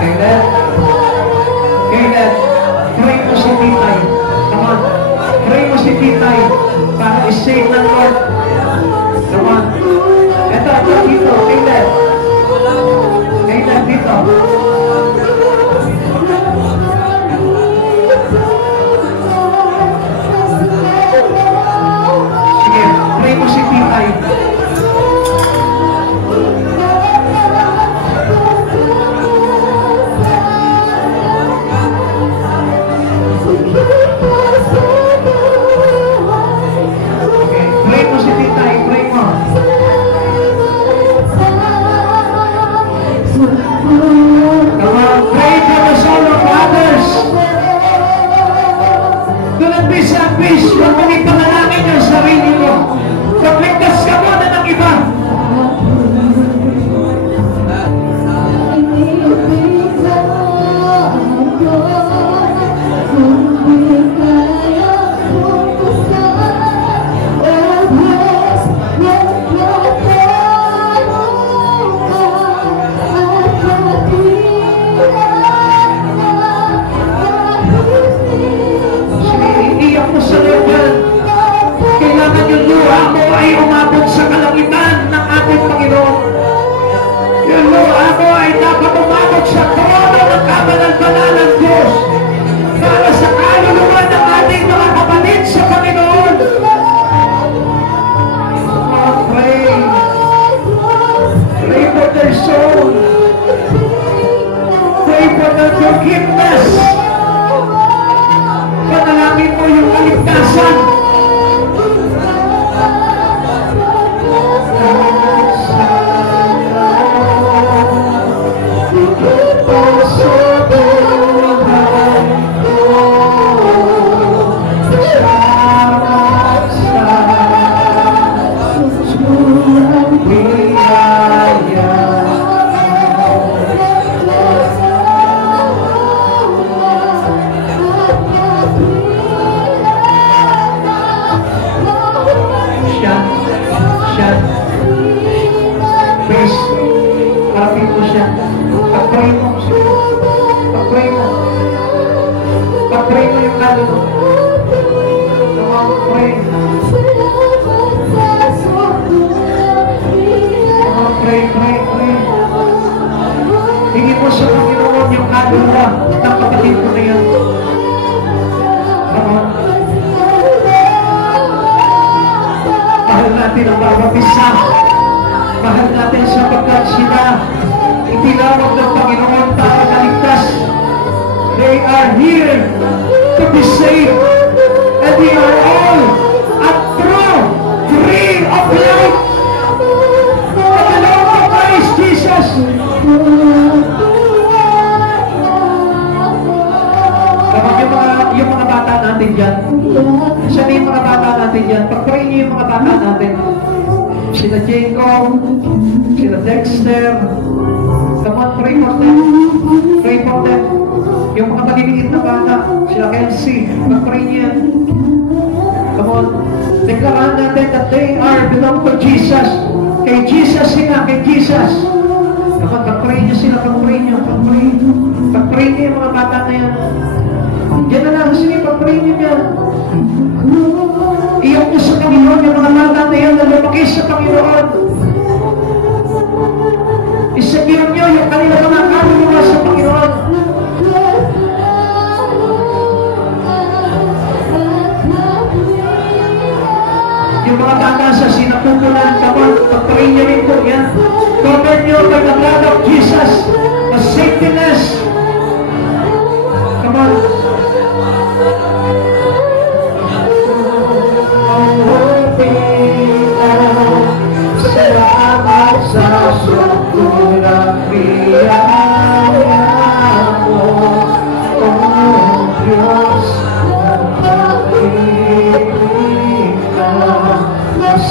Amen. Amen. Pray mo si Titay. Come on. Pray mo si Titay para i-save ng Lord. Come on. Ito dito. Amen. Amen dito. Sige, pray mo si Titay. Pray mo si Titay, pray mo. ay umabot sa kalangitan ng ating Panginoon. Yan mo, ako ay dapat umabot sa trono ng kabanal-banal ng Diyos para sa kaluluwa ng ating mga kapatid sa Panginoon. Pray. Pray for their soul. Pray for their forgiveness. Panalangin mo yung kaligtasan. Hingin mo sa Panginoon yung kaluluwa ng kapatid ko na yan. Mahal natin ang bawat isa. Mahal natin sapagkat sila itinawag ng Panginoon para maligtas. They are here to be saved, and they are all a true tree of life. Panginoon of Christ Jesus. Kapag yung mga bata natin dyan, siya na yung mga bata natin dyan, pag-pray niyo yung mga bata natin. Sila Jacob, sila Dexter, come on, pray for them. Pray for them. Yung mga maliliit na bata, sila Kelsey, pag-pray niya. Come on, deklarahan natin that they are belong to Jesus. Kay Jesus sila, kay Jesus. Come on, pag-pray niyo sila, pag-pray niyo, pag-pray. Pag-pray niyo yung mga bata na yan. Yan na lang, sige, pag-pray niyo yan. Iyak niyo sa Panginoon yung mga bata na yan na lumaki sa Panginoon. Isagir niyo yung kanilang mga kaluluwa sa Panginoon. Yung mga bata sa sinapupunan, kapag pag-pray niyo rin po yan. Cover niyo by the blood of Jesus, the safetyness. Come on. Salamat sa sukulang biyaya mo, O Diyos, pag-ibig ka, mas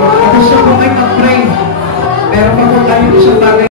Ako sa buhay mag-pray. Pero pag tayo sa bagay